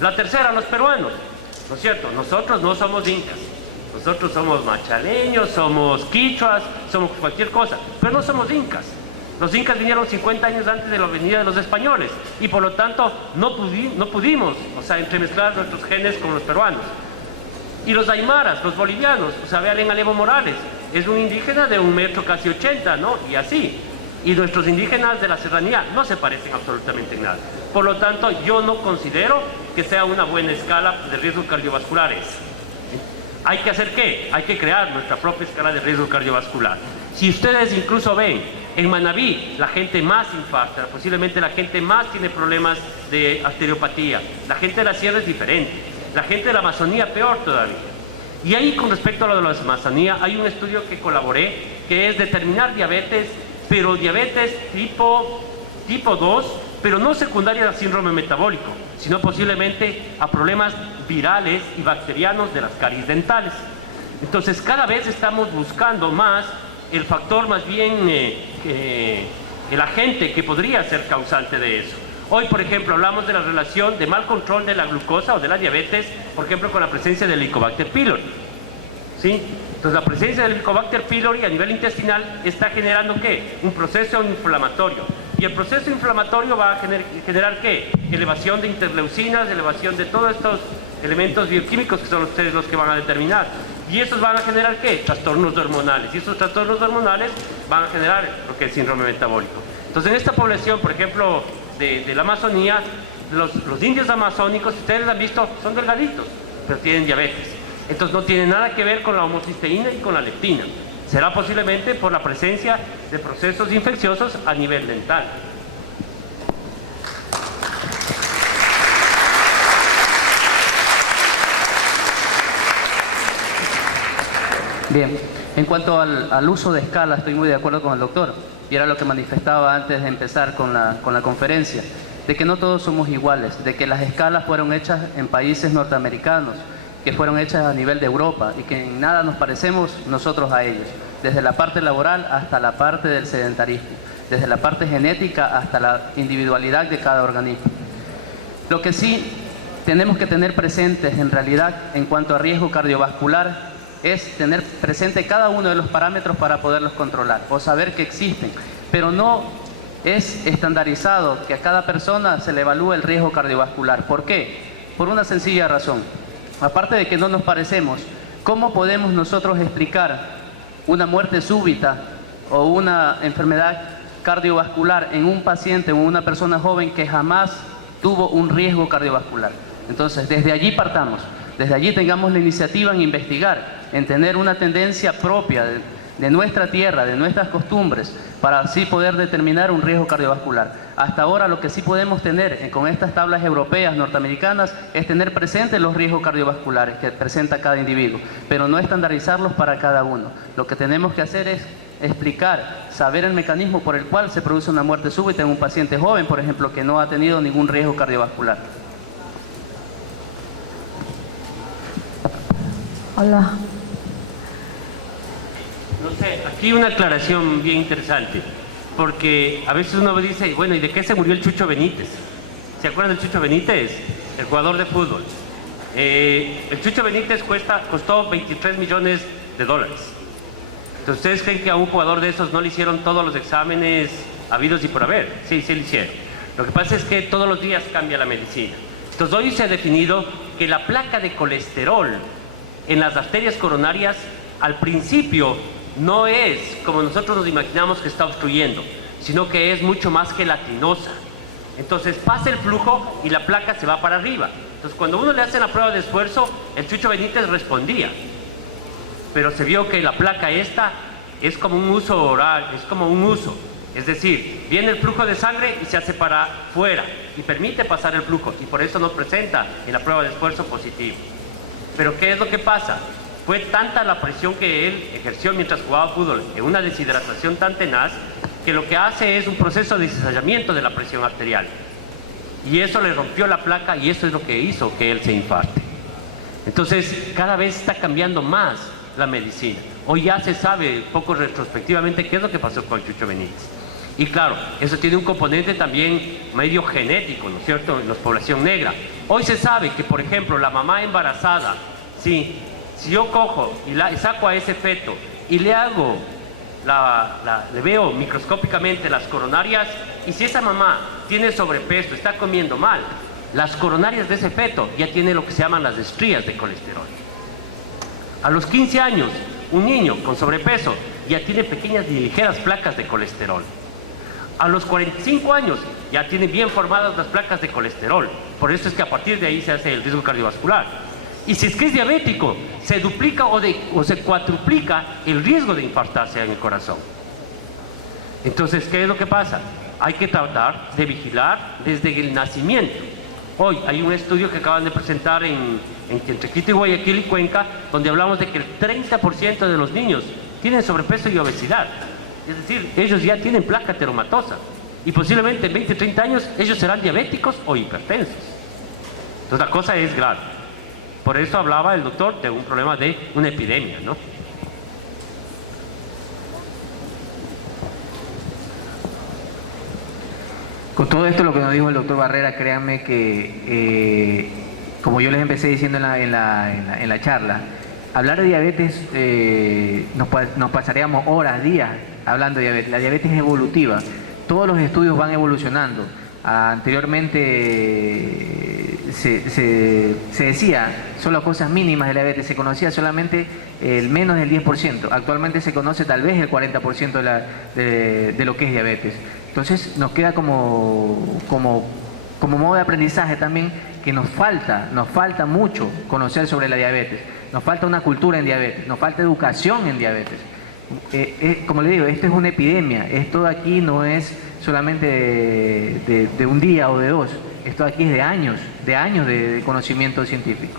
La tercera, los peruanos, ¿no es cierto? Nosotros no somos incas. Nosotros somos machaleños, somos quichuas, somos cualquier cosa, pero no somos incas. Los incas vinieron 50 años antes de la venida de los españoles y por lo tanto no pudimos, o sea, entremezclar nuestros genes con los peruanos. Y los aymaras, los bolivianos, o sea, vean en Alevo Morales, es un indígena de 1,80 m, ¿no? Y así. Y nuestros indígenas de la serranía no se parecen absolutamente en nada. Por lo tanto, yo no considero que sea una buena escala de riesgos cardiovasculares. ¿Hay que hacer qué? Hay que crear nuestra propia escala de riesgo cardiovascular. Si ustedes incluso ven, en Manabí, la gente más infarta, posiblemente la gente más tiene problemas de arteriopatía. La gente de la sierra es diferente. La gente de la Amazonía peor todavía. Y ahí, con respecto a lo de la Amazonía, hay un estudio que colaboré, que es determinar diabetes, pero diabetes tipo 2, pero no secundaria al síndrome metabólico, sino posiblemente a problemas virales y bacterianos de las caries dentales. Entonces, cada vez estamos buscando más el factor, más bien el agente que podría ser causante de eso. Hoy, por ejemplo, hablamos de la relación de mal control de la glucosa o de la diabetes, por ejemplo, con la presencia del Helicobacter pylori. ¿Sí? Entonces, la presencia del Helicobacter pylori a nivel intestinal está generando, ¿qué? Un proceso inflamatorio. Y el proceso inflamatorio va a generar, ¿qué? Elevación de interleucinas, elevación de todos estos elementos bioquímicos que son ustedes los que van a determinar. Y esos van a generar, ¿qué? Trastornos hormonales. Y esos trastornos hormonales van a generar lo que es síndrome metabólico. Entonces, en esta población, por ejemplo, de la Amazonía, los indios amazónicos, ustedes han visto, son delgaditos, pero tienen diabetes. Entonces no tiene nada que ver con la homocisteína y con la leptina. Será posiblemente por la presencia de procesos infecciosos a nivel dental. Bien, en cuanto al uso de escala, estoy muy de acuerdo con el doctor, y era lo que manifestaba antes de empezar con la conferencia, de que no todos somos iguales, de que las escalas fueron hechas en países norteamericanos, que fueron hechas a nivel de Europa, y que en nada nos parecemos nosotros a ellos, desde la parte laboral hasta la parte del sedentarismo, desde la parte genética hasta la individualidad de cada organismo. Lo que sí tenemos que tener presentes en realidad en cuanto a riesgo cardiovascular es tener presente cada uno de los parámetros para poderlos controlar o saber que existen, pero no es estandarizado que a cada persona se le evalúe el riesgo cardiovascular. ¿Por qué? Por una sencilla razón. Aparte de que no nos parecemos, ¿cómo podemos nosotros explicar una muerte súbita o una enfermedad cardiovascular en un paciente o una persona joven que jamás tuvo un riesgo cardiovascular? Entonces, desde allí partamos, desde allí tengamos la iniciativa en investigar, en tener una tendencia propia de nuestra tierra, de nuestras costumbres, para así poder determinar un riesgo cardiovascular. Hasta ahora lo que sí podemos tener con estas tablas europeas, norteamericanas, es tener presentes los riesgos cardiovasculares que presenta cada individuo, pero no estandarizarlos para cada uno. Lo que tenemos que hacer es explicar, saber el mecanismo por el cual se produce una muerte súbita en un paciente joven, por ejemplo, que no ha tenido ningún riesgo cardiovascular. Hola. No sé, aquí una aclaración bien interesante, porque a veces uno dice, bueno, ¿y de qué se murió el Chucho Benítez? ¿Se acuerdan del Chucho Benítez? El jugador de fútbol. El Chucho Benítez costó $23 millones. Entonces, ¿ustedes creen que a un jugador de esos no le hicieron todos los exámenes habidos y por haber? Sí, sí le hicieron. Lo que pasa es que todos los días cambia la medicina. Entonces, hoy se ha definido que la placa de colesterol en las arterias coronarias, al principio, no es como nosotros nos imaginamos que está obstruyendo, sino que es mucho más gelatinosa. Entonces pasa el flujo y la placa se va para arriba. Entonces cuando uno le hace la prueba de esfuerzo, el Chucho Benítez respondía, pero se vio que la placa esta es como un uso oral, es como un uso, es decir, viene el flujo de sangre y se hace para fuera y permite pasar el flujo, y por eso nos presenta en la prueba de esfuerzo positivo. Pero ¿qué es lo que pasa? Fue tanta la presión que él ejerció mientras jugaba fútbol, en una deshidratación tan tenaz, que lo que hace es un proceso de cizallamiento de la presión arterial. Y eso le rompió la placa y eso es lo que hizo que él se infarte. Entonces, cada vez está cambiando más la medicina. Hoy ya se sabe, poco retrospectivamente, qué es lo que pasó con Chucho Benítez. Y claro, eso tiene un componente también medio genético, ¿no es cierto?, en la población negra. Hoy se sabe que, por ejemplo, la mamá embarazada, sí, si yo cojo y saco a ese feto y le hago, le veo microscópicamente las coronarias, y si esa mamá tiene sobrepeso, está comiendo mal, las coronarias de ese feto ya tiene lo que se llaman las estrías de colesterol. A los 15 años, un niño con sobrepeso ya tiene pequeñas y ligeras placas de colesterol. A los 45 años ya tiene bien formadas las placas de colesterol. Por eso es que a partir de ahí se hace el riesgo cardiovascular. Y si es que es diabético, se duplica o se cuatruplica el riesgo de infartarse en el corazón. Entonces, ¿qué es lo que pasa? Hay que tratar de vigilar desde el nacimiento. Hoy hay un estudio que acaban de presentar entre Quito y Guayaquil y Cuenca, donde hablamos de que el 30% de los niños tienen sobrepeso y obesidad. Es decir, ellos ya tienen placa ateromatosa. Y posiblemente en 20 o 30 años ellos serán diabéticos o hipertensos. Entonces la cosa es grave. Por eso hablaba el doctor de un problema de una epidemia, ¿no? Con todo esto, lo que nos dijo el doctor Barrera, créanme que, como yo les empecé diciendo en la charla, hablar de diabetes, nos pasaríamos horas, días hablando de diabetes. La diabetes es evolutiva, todos los estudios van evolucionando. Anteriormente se decía solo cosas mínimas de la diabetes, se conocía solamente el menos del 10%, actualmente se conoce tal vez el 40% de lo que es diabetes. Entonces nos queda como modo de aprendizaje también que nos falta mucho conocer sobre la diabetes, nos falta una cultura en diabetes, nos falta educación en diabetes. Como le digo, esto es una epidemia, esto aquí no es solamente de un día o de dos, esto aquí es de años de conocimiento científico.